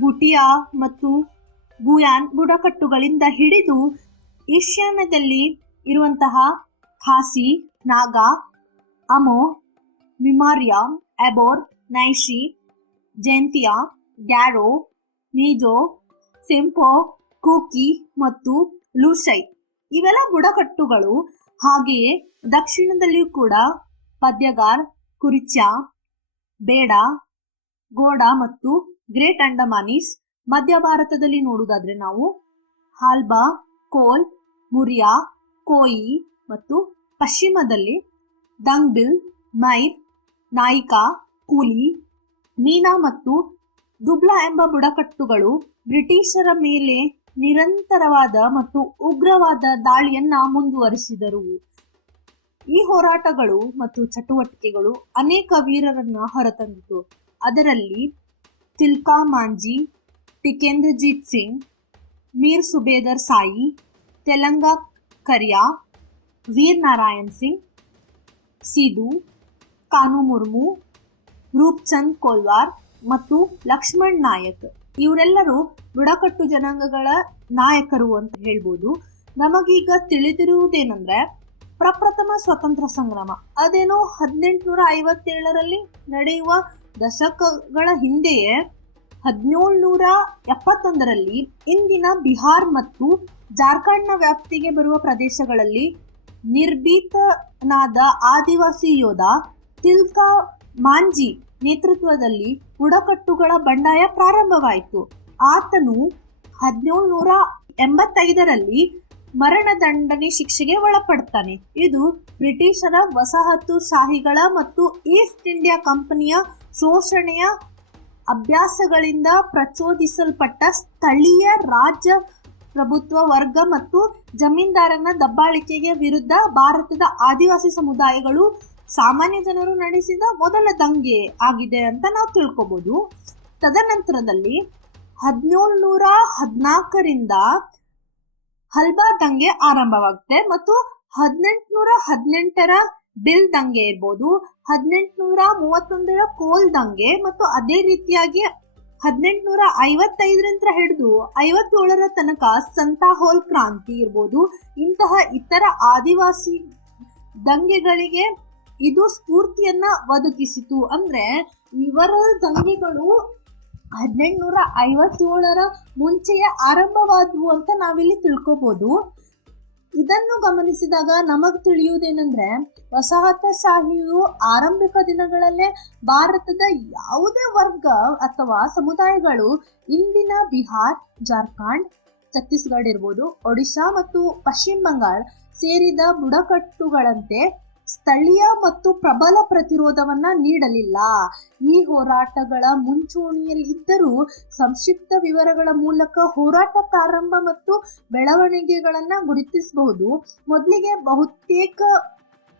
ಬುಟಿಯಾ ಮತ್ತು ಗುಯಾನ್ ಬುಡಕಟ್ಟುಗಳಿಂದ ಹಿಡಿದು ಈಶಾನ್ಯದಲ್ಲಿ ಇರುವಂತಹ ಖಾಸಿ, ನಾಗಾ, ಅಮೋ, ಮಿಮಾರಿಯಾ ಎಬೋರ್ ನೈಶಿ ಜಯಂತಿಯಾ ಗ್ಯಾರೋ, ಮೀಜೋ, ಸಿಂಪೋ, ಕೂಕಿ ಮತ್ತು ಲೂಸೈ ಇವೆಲ್ಲ ಬುಡಕಟ್ಟುಗಳು. ಹಾಗೆಯೇ ದಕ್ಷಿಣದಲ್ಲಿಯೂ ಕೂಡ ಪದ್ಯಗಾರ್, ಕುರಿಚ್ಯಾ, ಬೇಡ, ಗೋಡಾ ಮತ್ತು ಗ್ರೇಟ್ ಅಂಡಮಾನೀಸ್ ಮಧ್ಯ ಭಾರತದಲ್ಲಿ ನೋಡುವುದಾದ್ರೆ ನಾವು ಹಾಲ್ಬಾ, ಕೋಲ್, ಮುರಿಯಾ, ಕೋಯಿ ಮತ್ತು ಪಶ್ಚಿಮದಲ್ಲಿ ದಂಗ್ಬಿಲ್, ಮೈರ್, ನಾಯಿಕಾ, ಕೂಲಿ, ಮೀನಾ ಮತ್ತು ದುಬ್ಲಾ ಎಂಬ ಬುಡಕಟ್ಟುಗಳು ಬ್ರಿಟಿಷರ ಮೇಲೆ ನಿರಂತರವಾದ ಮತ್ತು ಉಗ್ರವಾದ ದಾಳಿಯನ್ನ ಮುಂದುವರಿಸಿದರು. ಈ ಹೋರಾಟಗಳು ಮತ್ತು ಚಟುವಟಿಕೆಗಳು ಅನೇಕ ವೀರರನ್ನ ಹೊರತಂದಿತು. ಅದರಲ್ಲಿ ತಿಲ್ಕಾ ಮಾಂಜಿ ಟಿಕೇಂದ್ರಜೀತ್ ಸಿಂಗ್, ಮೀರ್ ಸುಬೇದರ್ ಸಾಯಿ, ತೆಲಂಗ ಕರಿಯಾ, ವೀರ್ ನಾರಾಯಣ್ ಸಿಂಗ್, ಸಿಧು, ಕಾನು ಮುರ್ಮು, ರೂಪ್ಚಂದ್ ಕೋಲ್ವಾರ್ ಮತ್ತು ಲಕ್ಷ್ಮಣ್ ನಾಯಕ್. ಇವರೆಲ್ಲರೂ ಬುಡಕಟ್ಟು ಜನಾಂಗಗಳ ನಾಯಕರು ಅಂತ ಹೇಳ್ಬೋದು. ನಮಗೀಗ ತಿಳಿದಿರುವುದೇನೆಂದ್ರೆ, ಪ್ರಪ್ರಥಮ ಸ್ವತಂತ್ರ ಸಂಗ್ರಾಮ. ಅದೇನೋ ಹದಿನೆಂಟುನೂರ ಐವತ್ತೇಳರಲ್ಲಿ ನಡೆಯುವ ದಶಕಗಳ ಹಿಂದೆಯೇ ಹದಿನೇಳುನೂರ ಎಪ್ಪತ್ತೊಂದರಲ್ಲಿ ಇಂದಿನ ಬಿಹಾರ್ ಮತ್ತು ಜಾರ್ಖಂಡ್ನ ವ್ಯಾಪ್ತಿಗೆ ಬರುವ ಪ್ರದೇಶಗಳಲ್ಲಿ ನಿರ್ಭೀತನಾದ ಆದಿವಾಸಿ ಯೋಧ ತಿಲ್ಕಾ ಮಾಂಜಿ ನೇತೃತ್ವದಲ್ಲಿ ಬುಡಕಟ್ಟುಗಳ ಬಂಡಾಯ ಪ್ರಾರಂಭವಾಯಿತು. ಆತನು ಹದಿನೇಳುನೂರ ಎಂಬತ್ತೈದರಲ್ಲಿ ಮರಣದಂಡನೆ ಶಿಕ್ಷೆಗೆ ಒಳಪಡ್ತಾನೆ. ಇದು ಬ್ರಿಟಿಷರ ವಸಾಹತುಶಾಹಿಗಳ ಮತ್ತು ಈಸ್ಟ್ ಇಂಡಿಯಾ ಕಂಪನಿಯ ಶೋಷಣೆಯ ಅಭ್ಯಾಸಗಳಿಂದ ಪ್ರಚೋದಿಸಲ್ಪಟ್ಟ ಸ್ಥಳೀಯ ರಾಜ್ಯ ಪ್ರಭುತ್ವ ವರ್ಗ ಮತ್ತು ಜಮೀನ್ದಾರನ ದಬ್ಬಾಳಿಕೆಗೆ ವಿರುದ್ಧ ಭಾರತದ ಆದಿವಾಸಿ ಸಮುದಾಯಗಳು ಸಾಮಾನ್ಯ ಜನರು ನಡೆಸಿದ ಮೊದಲ ದಂಗೆ ಆಗಿದೆ ಅಂತ ನಾವು ತಿಳ್ಕೊಬಹುದು ತದನಂತರದಲ್ಲಿ ಹದಿನೇಳುನೂರ ಹದಿನಾಲ್ಕರಿಂದ ಹಲ್ಬಾ ದಂಗೆ ಆರಂಭವಾಗುತ್ತೆ ಮತ್ತು ಹದಿನೆಂಟುನೂರ ಹದಿನೆಂಟರ ಬಿಲ್ ದಂಗೆ ಇರ್ಬೋದು, ಹದಿನೆಂಟುನೂರ ಮೂವತ್ತೊಂದರ ಕೋಲ್ ದಂಗೆ ಮತ್ತು ಅದೇ ರೀತಿಯಾಗಿ ಹದಿನೆಂಟುನೂರ ಐವತ್ತೈದರಿಂದ ಹಿಡಿದು ಐವತ್ತೇಳರ ತನಕ ಸಂತಾಹೋಲ್ ಕ್ರಾಂತಿ ಇರ್ಬೋದು. ಇಂತಹ ಇತರ ಆದಿವಾಸಿ ದಂಗೆಗಳಿಗೆ ಇದು ಸ್ಫೂರ್ತಿಯನ್ನ ಒದಗಿಸಿತು. ಅಂದ್ರೆ ಇವರ ದಂಗೆಗಳು ಹದಿನೆಂಟುನೂರ ಐವತ್ತೇಳರ ಮುಂಚೆಯೇ ಆರಂಭವಾದವು ಅಂತ ನಾವಿಲ್ಲಿ ತಿಳ್ಕೊಬಹುದು ಇದನ್ನು ಗಮನಿಸಿದಾಗ ನಮಗ್ ತಿಳಿಯುವುದೇನೆಂದ್ರೆ ವಸಾಹತಶಾಹಿಯು ಆರಂಭಿಕ ದಿನಗಳಲ್ಲೇ ಭಾರತದ ಯಾವುದೇ ವರ್ಗ ಅಥವಾ ಸಮುದಾಯಗಳು ಇಂದಿನ ಬಿಹಾರ್, ಜಾರ್ಖಂಡ್, ಛತ್ತೀಸ್ಗಢ ಇರ್ಬೋದು, ಒಡಿಶಾ ಮತ್ತು ಪಶ್ಚಿಮ ಬಂಗಾಳ ಸೇರಿದ ಬುಡಕಟ್ಟುಗಳಂತೆ ಸ್ಥಳೀಯ ಮತ್ತು ಪ್ರಬಲ ಪ್ರತಿರೋಧವನ್ನ ನೀಡಲಿಲ್ಲ. ಈ ಹೋರಾಟಗಳ ಮುಂಚೂಣಿಯಲ್ಲಿ ಇದ್ದರೂ ಸಂಕ್ಷಿಪ್ತ ವಿವರಗಳ ಮೂಲಕ ಹೋರಾಟ ಪ್ರಾರಂಭ ಮತ್ತು ಬೆಳವಣಿಗೆಗಳನ್ನ ಗುರುತಿಸಬಹುದು. ಮೊದಲಿಗೆ ಬಹುತೇಕ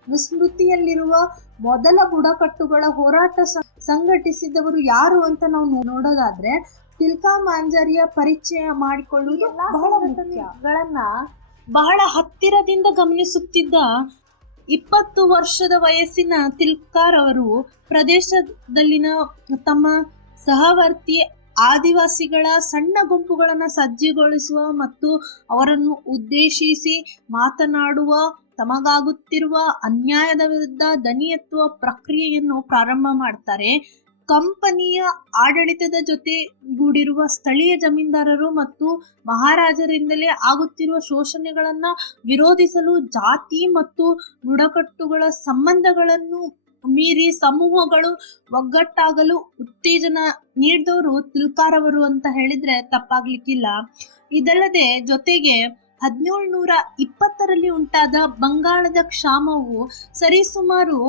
ವಿಸ್ಮೃತಿಯಲ್ಲಿರುವ ಮೊದಲ ಬುಡಕಟ್ಟುಗಳ ಹೋರಾಟ ಸಂಘಟಿಸಿದವರು ಯಾರು ಅಂತ ನಾವು ನೋಡೋದಾದ್ರೆ ತಿಲ್ಕಾ ಮಾಂಜರಿಯ ಪರಿಚಯ ಮಾಡಿಕೊಳ್ಳುವುದು ಬಹಳ ಮುಖ್ಯಗಳನ್ನ ಬಹಳ ಹತ್ತಿರದಿಂದ ಗಮನಿಸುತ್ತಿದ್ದ ಇಪ್ಪತ್ತು ವರ್ಷದ ವಯಸ್ಸಿನ ತಿಲ್ಕಾರ್ ಅವರು ಪ್ರದೇಶದಲ್ಲಿನ ತಮ್ಮ ಸಹವರ್ತಿ ಆದಿವಾಸಿಗಳ ಸಣ್ಣ ಗುಂಪುಗಳನ್ನು ಸಜ್ಜುಗೊಳಿಸುವ ಮತ್ತು ಅವರನ್ನು ಉದ್ದೇಶಿಸಿ ಮಾತನಾಡುವ, ತಮಗಾಗುತ್ತಿರುವ ಅನ್ಯಾಯದ ವಿರುದ್ಧ ದನಿಯತ್ವ ಪ್ರಕ್ರಿಯೆಯನ್ನು ಪ್ರಾರಂಭ ಮಾಡ್ತಾರೆ. ಕಂಪನಿಯ ಆಡಳಿತದ ಜೊತೆಗೂಡಿರುವ ಸ್ಥಳೀಯ ಜಮೀನ್ದಾರರು ಮತ್ತು ಮಹಾರಾಜರಿಂದಲೇ ಆಗುತ್ತಿರುವ ಶೋಷಣೆಗಳನ್ನ ವಿರೋಧಿಸಲು ಜಾತಿ ಮತ್ತು ಬುಡಕಟ್ಟುಗಳ ಸಂಬಂಧಗಳನ್ನು ಮೀರಿ ಸಮೂಹಗಳು ಒಗ್ಗಟ್ಟಾಗಲು ಉತ್ತೇಜನ ನೀಡಿದವರು ತಿಲ್ಕಾರವರು ಅಂತ ಹೇಳಿದ್ರೆ ತಪ್ಪಾಗ್ಲಿಕ್ಕಿಲ್ಲ. ಇದಲ್ಲದೆ ಜೊತೆಗೆ ಹದಿನೇಳು ನೂರ ಇಪ್ಪತ್ತರಲ್ಲಿ ಉಂಟಾದ ಬಂಗಾಳದ ಕ್ಷಾಮವು ಸರಿಸುಮಾರು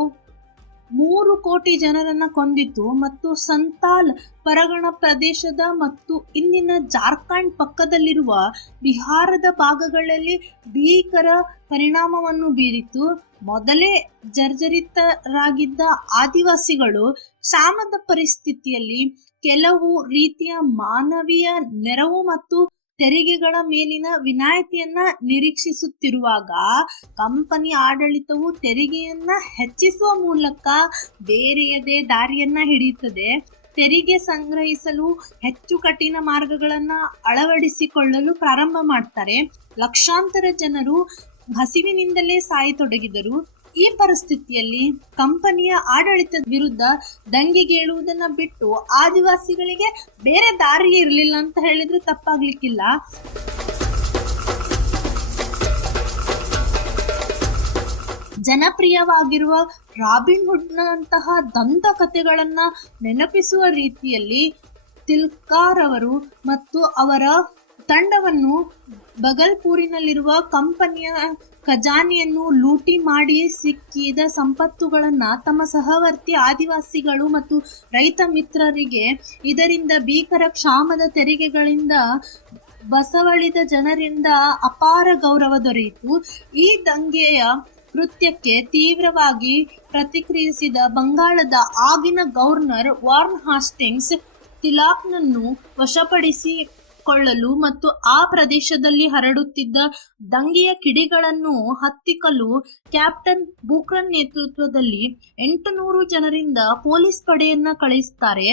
ಮೂರು ಕೋಟಿ ಜನರನ್ನ ಕೊಂದಿತ್ತು ಮತ್ತು ಸಂತಾಲ್ ಪರಗಣ ಪ್ರದೇಶದ ಮತ್ತು ಇಂದಿನ ಜಾರ್ಖಂಡ್ ಪಕ್ಕದಲ್ಲಿರುವ ಬಿಹಾರದ ಭಾಗಗಳಲ್ಲಿ ಭೀಕರ ಪರಿಣಾಮವನ್ನು ಬೀರಿತು ಮೊದಲೇ ಜರ್ಜರಿತರಾಗಿದ್ದ ಆದಿವಾಸಿಗಳು ಕ್ಷಾಮದ ಪರಿಸ್ಥಿತಿಯಲ್ಲಿ ಕೆಲವು ರೀತಿಯ ಮಾನವೀಯ ನೆರವು ಮತ್ತು ತೆರಿಗೆಗಳ ಮೇಲಿನ ವಿನಾಯಿತಿಯನ್ನ ನಿರೀಕ್ಷಿಸುತ್ತಿರುವಾಗ ಕಂಪನಿ ಆಡಳಿತವು ತೆರಿಗೆಯನ್ನ ಹೆಚ್ಚಿಸುವ ಮೂಲಕ ಬೇರೆಯದೇ ದಾರಿಯನ್ನ ಹಿಡಿಯುತ್ತದೆ. ತೆರಿಗೆ ಸಂಗ್ರಹಿಸಲು ಹೆಚ್ಚು ಕಠಿಣ ಮಾರ್ಗಗಳನ್ನ ಅಳವಡಿಸಿಕೊಳ್ಳಲು ಪ್ರಾರಂಭ ಮಾಡ್ತಾರೆ. ಲಕ್ಷಾಂತರ ಜನರು ಹಸಿವಿನಿಂದಲೇ ಸಾಯತೊಡಗಿದರು. ಈ ಪರಿಸ್ಥಿತಿಯಲ್ಲಿ ಕಂಪನಿಯ ಆಡಳಿತದ ವಿರುದ್ಧ ದಂಗೆಗೇಳುವುದನ್ನ ಬಿಟ್ಟು ಆದಿವಾಸಿಗಳಿಗೆ ಬೇರೆ ದಾರಿ ಇರಲಿಲ್ಲ ಅಂತ ಹೇಳಿದ್ರೆ ತಪ್ಪಾಗ್ಲಿಕ್ಕಿಲ್ಲ. ಜನಪ್ರಿಯವಾಗಿರುವ ರಾಬಿನ್ ಹುಡ್ನಂತಹ ದಂತಕಥೆಗಳನ್ನ ನೆನಪಿಸುವ ರೀತಿಯಲ್ಲಿ ತಿಲ್ಕಾರವರು ಮತ್ತು ಅವರ ತಂಡವನ್ನು ಬಗಲ್ಪೂರಿನಲ್ಲಿರುವ ಕಂಪನಿಯ ಖಜಾನೆಯನ್ನು ಲೂಟಿ ಮಾಡಿ ಸಿಕ್ಕಿದ ಸಂಪತ್ತುಗಳನ್ನ ತಮ್ಮ ಸಹವರ್ತಿ ಆದಿವಾಸಿಗಳು ಮತ್ತು ರೈತ ಮಿತ್ರರಿಗೆ ಇದರಿಂದ ಭೀಕರ ಕ್ಷಾಮದ ತೆರಿಗೆಗಳಿಂದ ಬಸವಳಿದ ಜನರಿಂದ ಅಪಾರ ಗೌರವ ದೊರೆಯಿತು. ಈ ದಂಗೆಯ ಕೃತ್ಯಕ್ಕೆ ತೀವ್ರವಾಗಿ ಪ್ರತಿಕ್ರಿಯಿಸಿದ ಬಂಗಾಳದ ಆಗಿನ ಗವರ್ನರ್ ವಾರ್ನ್ ಹಾಸ್ಟಿಂಗ್ಸ್ ತಿಲಾಕ್ನನ್ನು ವಶಪಡಿಸಿಕೊಳ್ಳಲು ಮತ್ತು ಆ ಪ್ರದೇಶದಲ್ಲಿ ಹರಡುತ್ತಿದ್ದ ದಂಗೆಯ ಕಿಡಿಗಳನ್ನು ಹತ್ತಿಕ್ಕಲು ಕ್ಯಾಪ್ಟನ್ ಬೂಕ್ರನ್ ನೇತೃತ್ವದಲ್ಲಿ ಎಂಟುನೂರು ಜನರಿಂದ ಪೊಲೀಸ್ ಪಡೆಯನ್ನ ಕಳಿಸ್ತಾರೆ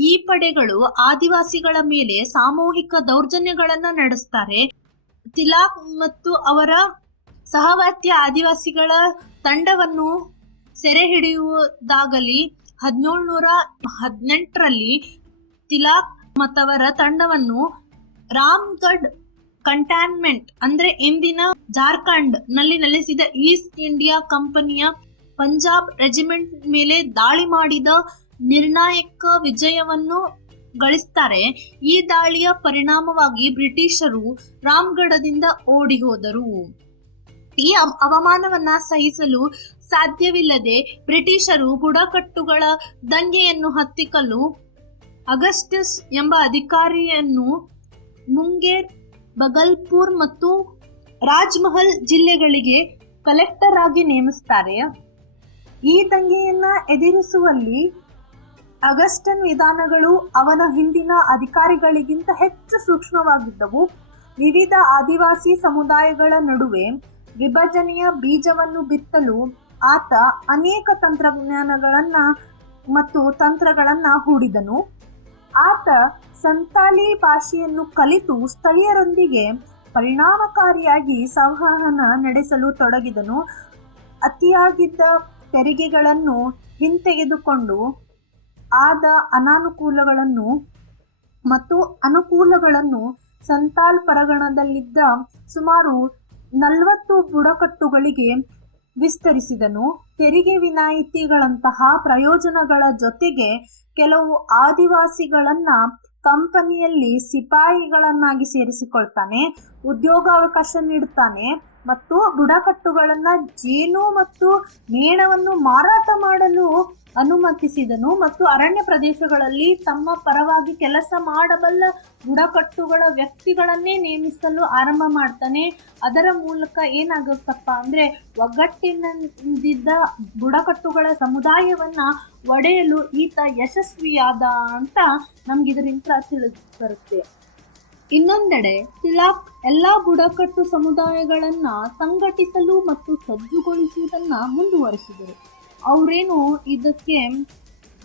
ಈ ಪಡೆಗಳು ಆದಿವಾಸಿಗಳ ಮೇಲೆ ಸಾಮೂಹಿಕ ದೌರ್ಜನ್ಯಗಳನ್ನ ನಡೆಸ್ತಾರೆ ತಿಲಾಕ್ ಮತ್ತು ಅವರ ಸಹವಾತ್ಯ ಆದಿವಾಸಿಗಳ ತಂಡವನ್ನು ಸೆರೆ ಹಿಡಿಯುವುದಾಗಲಿ ಹದಿನೇಳುನೂರ ಹದಿನೆಂಟರಲ್ಲಿ ತಿಲಾಕ್ ಮತ್ತವರ ತಂಡವನ್ನು ರಾಮ್ಗಢ್ ಕಂಟೈನ್ಮೆಂಟ್ ಅಂದ್ರೆ ಇಂದಿನ ಜಾರ್ಖಂಡ್ನಲ್ಲಿ ನೆಲೆಸಿದ ಈಸ್ಟ್ ಇಂಡಿಯಾ ಕಂಪನಿಯ ಪಂಜಾಬ್ ರೆಜಿಮೆಂಟ್ ಮೇಲೆ ದಾಳಿ ಮಾಡಿದ ನಿರ್ಣಾಯಕ ವಿಜಯವನ್ನು ಗಳಿಸ್ತಾರೆ. ಈ ದಾಳಿಯ ಪರಿಣಾಮವಾಗಿ ಬ್ರಿಟಿಷರು ರಾಮ್ಗಢದಿಂದ ಓಡಿ ಹೋದರು ಈ ಅವ- ಅವಮಾನವನ್ನ ಸಹಿಸಲು ಸಾಧ್ಯವಿಲ್ಲದೆ ಬ್ರಿಟಿಷರು ಬುಡಕಟ್ಟುಗಳ ದಂಗೆಯನ್ನು ಹತ್ತಿಕ್ಕಲು ಅಗಸ್ಟಸ್ ಎಂಬ ಅಧಿಕಾರಿಯನ್ನು ಮುಂಗೇರ್ ಬಗಲ್ಪುರ್ ಮತ್ತು ರಾಜ್ಮಹಲ್ ಜಿಲ್ಲೆಗಳಿಗೆ ಕಲೆಕ್ಟರ್ ಆಗಿ ನೇಮಿಸ್ತಾರೆ. ಈ ದಂಗೆಯನ್ನ ಎದುರಿಸುವಲ್ಲಿ ಅಗಸ್ಟನ್ ವಿಧಾನಗಳು ಅವನ ಹಿಂದಿನ ಅಧಿಕಾರಿಗಳಿಗಿಂತ ಹೆಚ್ಚು ಸೂಕ್ಷ್ಮವಾಗಿದ್ದವು. ವಿವಿಧ ಆದಿವಾಸಿ ಸಮುದಾಯಗಳ ನಡುವೆ ವಿಭಜನೆಯ ಬೀಜವನ್ನು ಬಿತ್ತಲು ಆತ ಅನೇಕ ತಂತ್ರಜ್ಞಾನಗಳನ್ನ ಮತ್ತು ತಂತ್ರಗಳನ್ನ ಹೂಡಿದನು. ಆತ ಸಂತಾಲಿ ಭಾಷೆಯನ್ನು ಕಲಿತು ಸ್ಥಳೀಯರೊಂದಿಗೆ ಪರಿಣಾಮಕಾರಿಯಾಗಿ ಸಂವಹನ ನಡೆಸಲು ತೊಡಗಿದನು. ಅತಿಯಾಗಿದ್ದ ತೆರಿಗೆಗಳನ್ನು ಹಿಂತೆಗೆದುಕೊಂಡು ಆದ ಅನಾನುಕೂಲಗಳನ್ನು ಮತ್ತು ಅನುಕೂಲಗಳನ್ನು ಸಂತಾಲ್ ಪರಗಣದಲ್ಲಿದ್ದ ಸುಮಾರು ನಲವತ್ತು ಬುಡಕಟ್ಟುಗಳಿಗೆ ವಿಸ್ತರಿಸಿದನು. ತೆರಿಗೆ ವಿನಾಯಿತಿಗಳಂತಹ ಪ್ರಯೋಜನಗಳ ಜೊತೆಗೆ ಕೆಲವು ಆದಿವಾಸಿಗಳನ್ನ ಕಂಪನಿಯಲ್ಲಿ ಸಿಪಾಯಿಗಳನ್ನಾಗಿ ಸೇರಿಸಿಕೊಳ್ತಾನೆ ಉದ್ಯೋಗಾವಕಾಶ ನೀಡುತ್ತಾನೆ ಮತ್ತು ಬುಡಕಟ್ಟುಗಳನ್ನ ಜೇನು ಮತ್ತು ಮೇಣವನ್ನು ಮಾರಾಟ ಮಾಡಲು ಅನುಮತಿಸಿದನು. ಮತ್ತು ಅರಣ್ಯ ಪ್ರದೇಶಗಳಲ್ಲಿ ತಮ್ಮ ಪರವಾಗಿ ಕೆಲಸ ಮಾಡಬಲ್ಲ ಬುಡಕಟ್ಟುಗಳ ವ್ಯಕ್ತಿಗಳನ್ನೇ ನೇಮಿಸಲು ಆರಂಭ ಮಾಡ್ತಾನೆ. ಅದರ ಮೂಲಕ ಏನಾಗುತ್ತಪ್ಪ ಅಂದ್ರೆ ಒಗ್ಗಟ್ಟಿನಿಂದಿದ್ದ ಬುಡಕಟ್ಟುಗಳ ಸಮುದಾಯವನ್ನ ಒಡೆಯಲು ಈತ ಯಶಸ್ವಿಯಾದ ಅಂತ ನಮ್ಗೆ ಇದರಿಂದ ತಿಳಿದು ಬರುತ್ತೆ. ಇನ್ನೊಂದೆಡೆ ತಿಲಾಕ್ ಎಲ್ಲಾ ಬುಡಕಟ್ಟು ಸಮುದಾಯಗಳನ್ನ ಸಂಘಟಿಸಲು ಮತ್ತು ಸಜ್ಜುಗೊಳಿಸುವುದನ್ನ ಮುಂದುವರಿಸಿದರು. ಅವರೇನು ಇದಕ್ಕೆ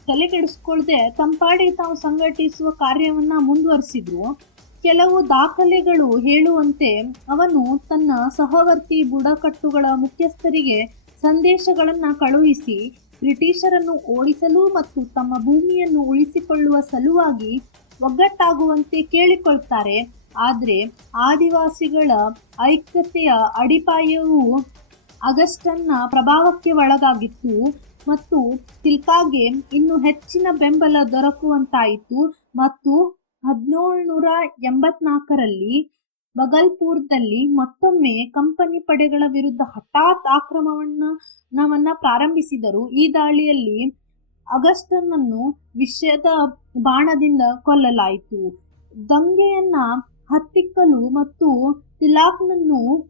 ತಲೆ ಕೆಡಿಸ್ಕೊಳ್ದೆ ತಂಪಾಡಿ ತಾವು ಸಂಘಟಿಸುವ ಕಾರ್ಯವನ್ನ ಮುಂದುವರಿಸಿದ್ರು. ಕೆಲವು ದಾಖಲೆಗಳು ಹೇಳುವಂತೆ ಅವನು ತನ್ನ ಸಹವರ್ತಿ ಬುಡಕಟ್ಟುಗಳ ಮುಖ್ಯಸ್ಥರಿಗೆ ಸಂದೇಶಗಳನ್ನ ಕಳುಹಿಸಿ ಬ್ರಿಟಿಷರನ್ನು ಓಡಿಸಲು ಮತ್ತು ತಮ್ಮ ಭೂಮಿಯನ್ನು ಉಳಿಸಿಕೊಳ್ಳುವ ಸಲುವಾಗಿ ಒಗ್ಗಟ್ಟಾಗುವಂತೆ ಕೇಳಿಕೊಳ್ತಾರೆ. ಆದರೆ ಆದಿವಾಸಿಗಳ ಐಕ್ಯತೆಯ ಅಡಿಪಾಯವು ಅಗಸ್ಟನ್ನ ಪ್ರಭಾವಕ್ಕೆ ಒಳಗಾಗಿತ್ತು ಮತ್ತು ತಿಲ್ಕಾಗೆ ಇನ್ನು ಹೆಚ್ಚಿನ ಬೆಂಬಲ ದೊರಕುವಂತಾಯಿತು. ಮತ್ತು ಹದಿನೇಳುನೂರ ಎಂಬತ್ನಾಲ್ಕರಲ್ಲಿ ಬಗಲ್ಪುರದಲ್ಲಿ ಮತ್ತೊಮ್ಮೆ ಕಂಪನಿ ಪಡೆಗಳ ವಿರುದ್ಧ ಹಠಾತ್ ಆಕ್ರಮಣವನ್ನ ಪ್ರಾರಂಭಿಸಿದರು. ಈ ದಾಳಿಯಲ್ಲಿ ಅಗಸ್ಟನನ್ನು ವಿಷದ ಬಾಣದಿಂದ ಕೊಲ್ಲಲಾಯಿತು. ದಂಗೆಯನ್ನ ಹತ್ತಿಕ್ಕಲು ಮತ್ತು ತಿಲಾಕ್ನನ್ನು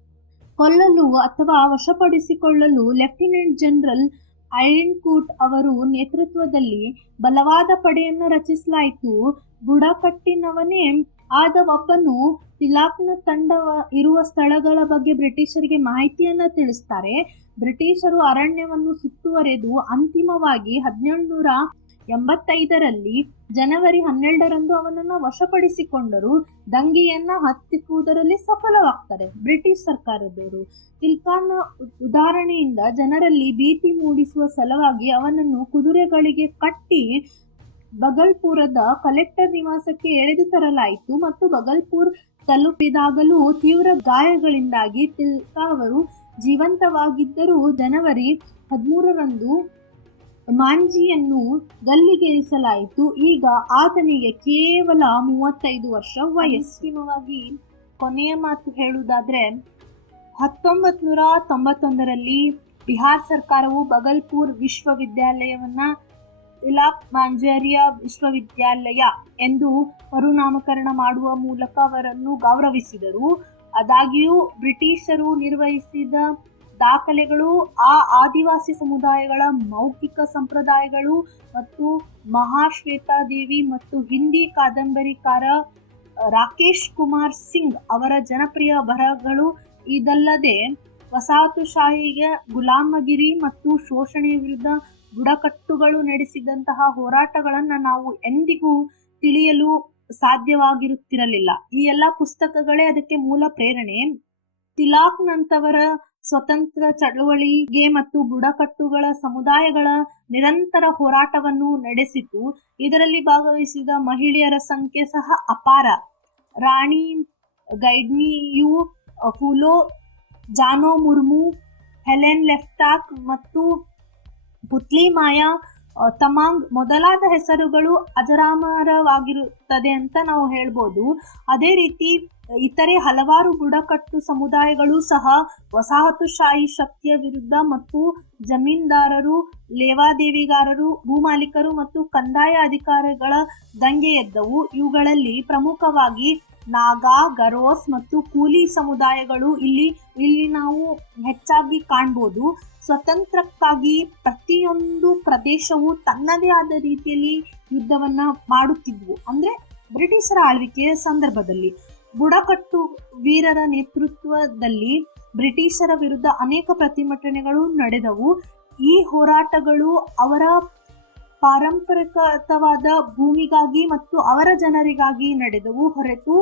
ಕೊಲ್ಲಲು ಅಥವಾ ವಶಪಡಿಸಿಕೊಳ್ಳಲು ಲೆಫ್ಟಿನೆಂಟ್ ಜನರಲ್ ಐರನ್ಕೂಟ್ ಅವರು ನೇತೃತ್ವದಲ್ಲಿ ಬಲವಾದ ಪಡೆಯನ್ನು ರಚಿಸಲಾಯಿತು. ಬುಡಕಟ್ಟಿನವನೇ ಆದ ಒಬ್ಬನು ತಿಲಾಕ್ನ ತಂಡ ಇರುವ ಸ್ಥಳಗಳ ಬಗ್ಗೆ ಬ್ರಿಟಿಷರಿಗೆ ಮಾಹಿತಿಯನ್ನ ತಿಳಿಸ್ತಾರೆ. ಬ್ರಿಟಿಷರು ಅರಣ್ಯವನ್ನು ಸುತ್ತುವರೆದು ಅಂತಿಮವಾಗಿ ಹದಿನೇಳುನೂರ ಎಂಬತ್ತೈದರಲ್ಲಿ ಜನವರಿ ಹನ್ನೆರಡರಂದು ಅವನನ್ನ ವಶಪಡಿಸಿಕೊಂಡರು. ದಂಗೆಯನ್ನ ಹತ್ತಿಕ್ಕುವುದರಲ್ಲಿ ಸಫಲವಾಗ್ತಾರೆ ಬ್ರಿಟಿಷ್ ಸರ್ಕಾರದವರು. ತಿಲ್ಕಾನ ಉದಾಹರಣೆಯಿಂದ ಜನರಲ್ಲಿ ಭೀತಿ ಮೂಡಿಸುವ ಸಲುವಾಗಿ ಅವನನ್ನು ಕುದುರೆಗಳಿಗೆ ಕಟ್ಟಿ ಬಗಲ್ಪುರದ ಕಲೆಕ್ಟರ್ ನಿವಾಸಕ್ಕೆ ಎಳೆದು ತರಲಾಯಿತು ಮತ್ತು ಬಗಲ್ಪುರ್ ತಲುಪಿದಾಗಲೂ ತೀವ್ರ ಗಾಯಗಳಿಂದಾಗಿ ತಿಲ್ಕಾ ಅವರು ಜೀವಂತವಾಗಿದ್ದರೂ ಜನವರಿ ಹದಿಮೂರರಂದು ಮಾಂಜಿಯನ್ನು ಗಲ್ಲಿಗೇರಿಸಲಾಯಿತು. ಈಗ ಆತನಿಗೆ ಕೇವಲ ಮೂವತ್ತೈದು ವರ್ಷ ವಯಸ್ಸಿನವಾಗಿ ಕೊನೆಯ ಮಾತು ಹೇಳುವುದಾದ್ರೆ ಹತ್ತೊಂಬತ್ತು ನೂರ ತೊಂಬತ್ತೊಂದರಲ್ಲಿ ಬಿಹಾರ್ ಸರ್ಕಾರವು ಬಗಲ್ಪುರ್ ವಿಶ್ವವಿದ್ಯಾಲಯವನ್ನ ತಿಲಾಕ್ ಮಾಂಜೇರಿಯಾ ವಿಶ್ವವಿದ್ಯಾಲಯ ಎಂದು ಮರುನಾಮಕರಣ ಮಾಡುವ ಮೂಲಕ ಅವರನ್ನು ಗೌರವಿಸಿದರು. ಆದಾಗ್ಯೂ ಬ್ರಿಟಿಷರು ನಿರ್ವಹಿಸಿದ ದಾಖಲೆಗಳು, ಆ ಆದಿವಾಸಿ ಸಮುದಾಯಗಳ ಮೌಖಿಕ ಸಂಪ್ರದಾಯಗಳು ಮತ್ತು ಮಹಾಶ್ವೇತಾದೇವಿ ಮತ್ತು ಹಿಂದಿ ಕಾದಂಬರಿಕಾರ ರಾಕೇಶ್ ಕುಮಾರ್ ಸಿಂಗ್ ಅವರ ಜನಪ್ರಿಯ ಬರಹಗಳು ಇದಲ್ಲದೆ ವಸಾಹತುಶಾಹಿಗೆ ಗುಲಾಮಗಿರಿ ಮತ್ತು ಶೋಷಣೆ ವಿರುದ್ಧ ಬುಡಕಟ್ಟುಗಳು ನಡೆಸಿದಂತಹ ಹೋರಾಟಗಳನ್ನು ನಾವು ಎಂದಿಗೂ ತಿಳಿಯಲು ಸಾಧ್ಯವಾಗಿರುತ್ತಿರಲಿಲ್ಲ. ಈ ಎಲ್ಲ ಪುಸ್ತಕಗಳೇ ಅದಕ್ಕೆ ಮೂಲ ಪ್ರೇರಣೆ. ತಿಲಾಕ್ ನಂತವರ ಸ್ವತಂತ್ರ ಚಳವಳಿಗೆ ಮತ್ತು ಬುಡಕಟ್ಟುಗಳ ಸಮುದಾಯಗಳ ನಿರಂತರ ಹೋರಾಟವನ್ನು ನಡೆಸಿತು. ಇದರಲ್ಲಿ ಭಾಗವಹಿಸಿದ ಮಹಿಳೆಯರ ಸಂಖ್ಯೆ ಸಹ ಅಪಾರ. ರಾಣಿ ಗೈಡ್ನಿಯು ಫುಲೋ ಜಾನೋ ಮುರ್ಮು, ಹೆಲೆನ್ ಲೆಫ್ಟಾಕ್ ಮತ್ತು ಪುತ್ಲಿ ಮಾಯಾ ತಮಾಂಗ್ ಮೊದಲಾದ ಹೆಸರುಗಳು ಅಜರಾಮರವಾಗಿರುತ್ತದೆ ಅಂತ ನಾವು ಹೇಳ್ಬೋದು. ಅದೇ ರೀತಿ, ಇತರೆ ಹಲವಾರು ಬುಡಕಟ್ಟು ಸಮುದಾಯಗಳು ಸಹ ವಸಾಹತುಶಾಹಿ ಶಕ್ತಿಯ ವಿರುದ್ಧ ಮತ್ತು ಜಮೀನ್ದಾರರು, ಲೇವಾದೇವಿಗಾರರು, ಭೂಮಾಲೀಕರು ಮತ್ತು ಕಂದಾಯ ಅಧಿಕಾರಿಗಳ ದಂಗೆ ಎದ್ದವು. ಇವುಗಳಲ್ಲಿ ಪ್ರಮುಖವಾಗಿ ನಾಗಾ, ಗರೋಸ್ ಮತ್ತು ಕೂಲಿ ಸಮುದಾಯಗಳು ಇಲ್ಲಿ ಇಲ್ಲಿ ನಾವು ಹೆಚ್ಚಾಗಿ ಕಾಣ್ಬೋದು. ಸ್ವತಂತ್ರಕ್ಕಾಗಿ ಪ್ರತಿಯೊಂದು ಪ್ರದೇಶವು ತನ್ನದೇ ಆದ ರೀತಿಯಲ್ಲಿ ಯುದ್ಧವನ್ನ ಮಾಡುತ್ತಿದ್ವು. ಅಂದ್ರೆ ಬ್ರಿಟಿಷರ ಆಳ್ವಿಕೆಯ ಸಂದರ್ಭದಲ್ಲಿ. ಬುಡಕಟ್ಟು ವೀರರ ನೇತೃತ್ವದಲ್ಲಿ ಬ್ರಿಟಿಷರ ವಿರುದ್ಧ ಅನೇಕ ಪ್ರತಿಭಟನೆಗಳು ನಡೆದವು. ಈ ಹೋರಾಟಗಳು ಅವರ ಪಾರಂಪರಿಕವಾದ ಭೂಮಿಗಾಗಿ ಮತ್ತು ಅವರ ಜನರಿಗಾಗಿ ನಡೆದವು ಹೊರತು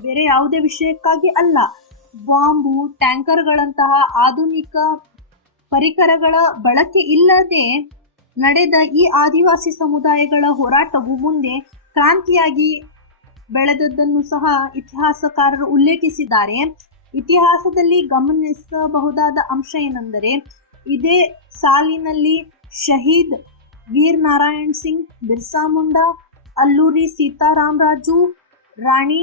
ಬೇರೆ ಯಾವುದೇ ವಿಷಯಕ್ಕಾಗಿ ಅಲ್ಲ. ಬಾಂಬು, ಟ್ಯಾಂಕರ್ಗಳಂತಹ ಆಧುನಿಕ ಪರಿಕರಗಳ ಬಳಕೆ ಇಲ್ಲದೆ ನಡೆದ ಈ ಆದಿವಾಸಿ ಸಮುದಾಯಗಳ ಹೋರಾಟವು ಮುಂದೆ ಕ್ರಾಂತಿಯಾಗಿ ಬೆಳೆದದ್ದನ್ನು ಸಹ ಇತಿಹಾಸಕಾರರು ಉಲ್ಲೇಖಿಸಿದ್ದಾರೆ. ಇತಿಹಾಸದಲ್ಲಿ ಗಮನಿಸಬಹುದಾದ ಅಂಶ ಏನೆಂದರೆ, ಇದೇ ಸಾಲಿನಲ್ಲಿ ಶಹೀದ್ ವೀರ್ ನಾರಾಯಣ್ ಸಿಂಗ್, ಬಿರ್ಸಾ ಮುಂಡಾ, ಅಲ್ಲೂರಿ ಸೀತಾರಾಮ್ ರಾಜು, ರಾಣಿ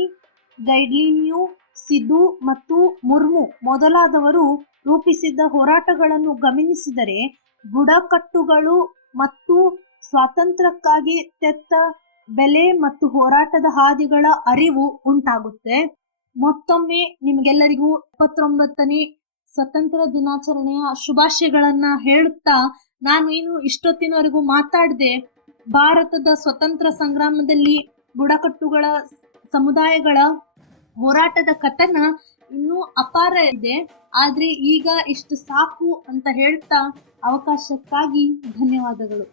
ಗೈಡ್ಲಿನಿಯು, ಸಿದ್ದು ಮತ್ತು ಮುರ್ಮು ಮೊದಲಾದವರು ರೂಪಿಸಿದ್ದ ಹೋರಾಟಗಳನ್ನು ಗಮನಿಸಿದರೆ ಬುಡಕಟ್ಟುಗಳು ಮತ್ತು ಸ್ವಾತಂತ್ರ್ಯಕ್ಕಾಗಿ ತೆತ್ತ ಬೆಲೆ ಮತ್ತು ಹೋರಾಟದ ಹಾದಿಗಳ ಅರಿವು ಉಂಟಾಗುತ್ತೆ. ಮತ್ತೊಮ್ಮೆ ನಿಮಗೆಲ್ಲರಿಗೂ ಇಪ್ಪತ್ತೊಂಬತ್ತನೇ ಸ್ವತಂತ್ರ ದಿನಾಚರಣೆಯ ಶುಭಾಶಯಗಳನ್ನ ಹೇಳುತ್ತಾ ನಾನು ಏನು ಇಷ್ಟೊತ್ತಿನವರೆಗೂ ಮಾತಾಡದೆ ಭಾರತದ ಸ್ವತಂತ್ರ ಸಂಗ್ರಾಮದಲ್ಲಿ ಬುಡಕಟ್ಟುಗಳ ಸಮುದಾಯಗಳ ಹೋರಾಟದ ಕಥನ ಇನ್ನೂ ಅಪಾರ ಇದೆ. ಆದ್ರೆ ಈಗ ಇಷ್ಟು ಸಾಕು ಅಂತ ಹೇಳ್ತಾ ಅವಕಾಶಕ್ಕಾಗಿ ಧನ್ಯವಾದಗಳು.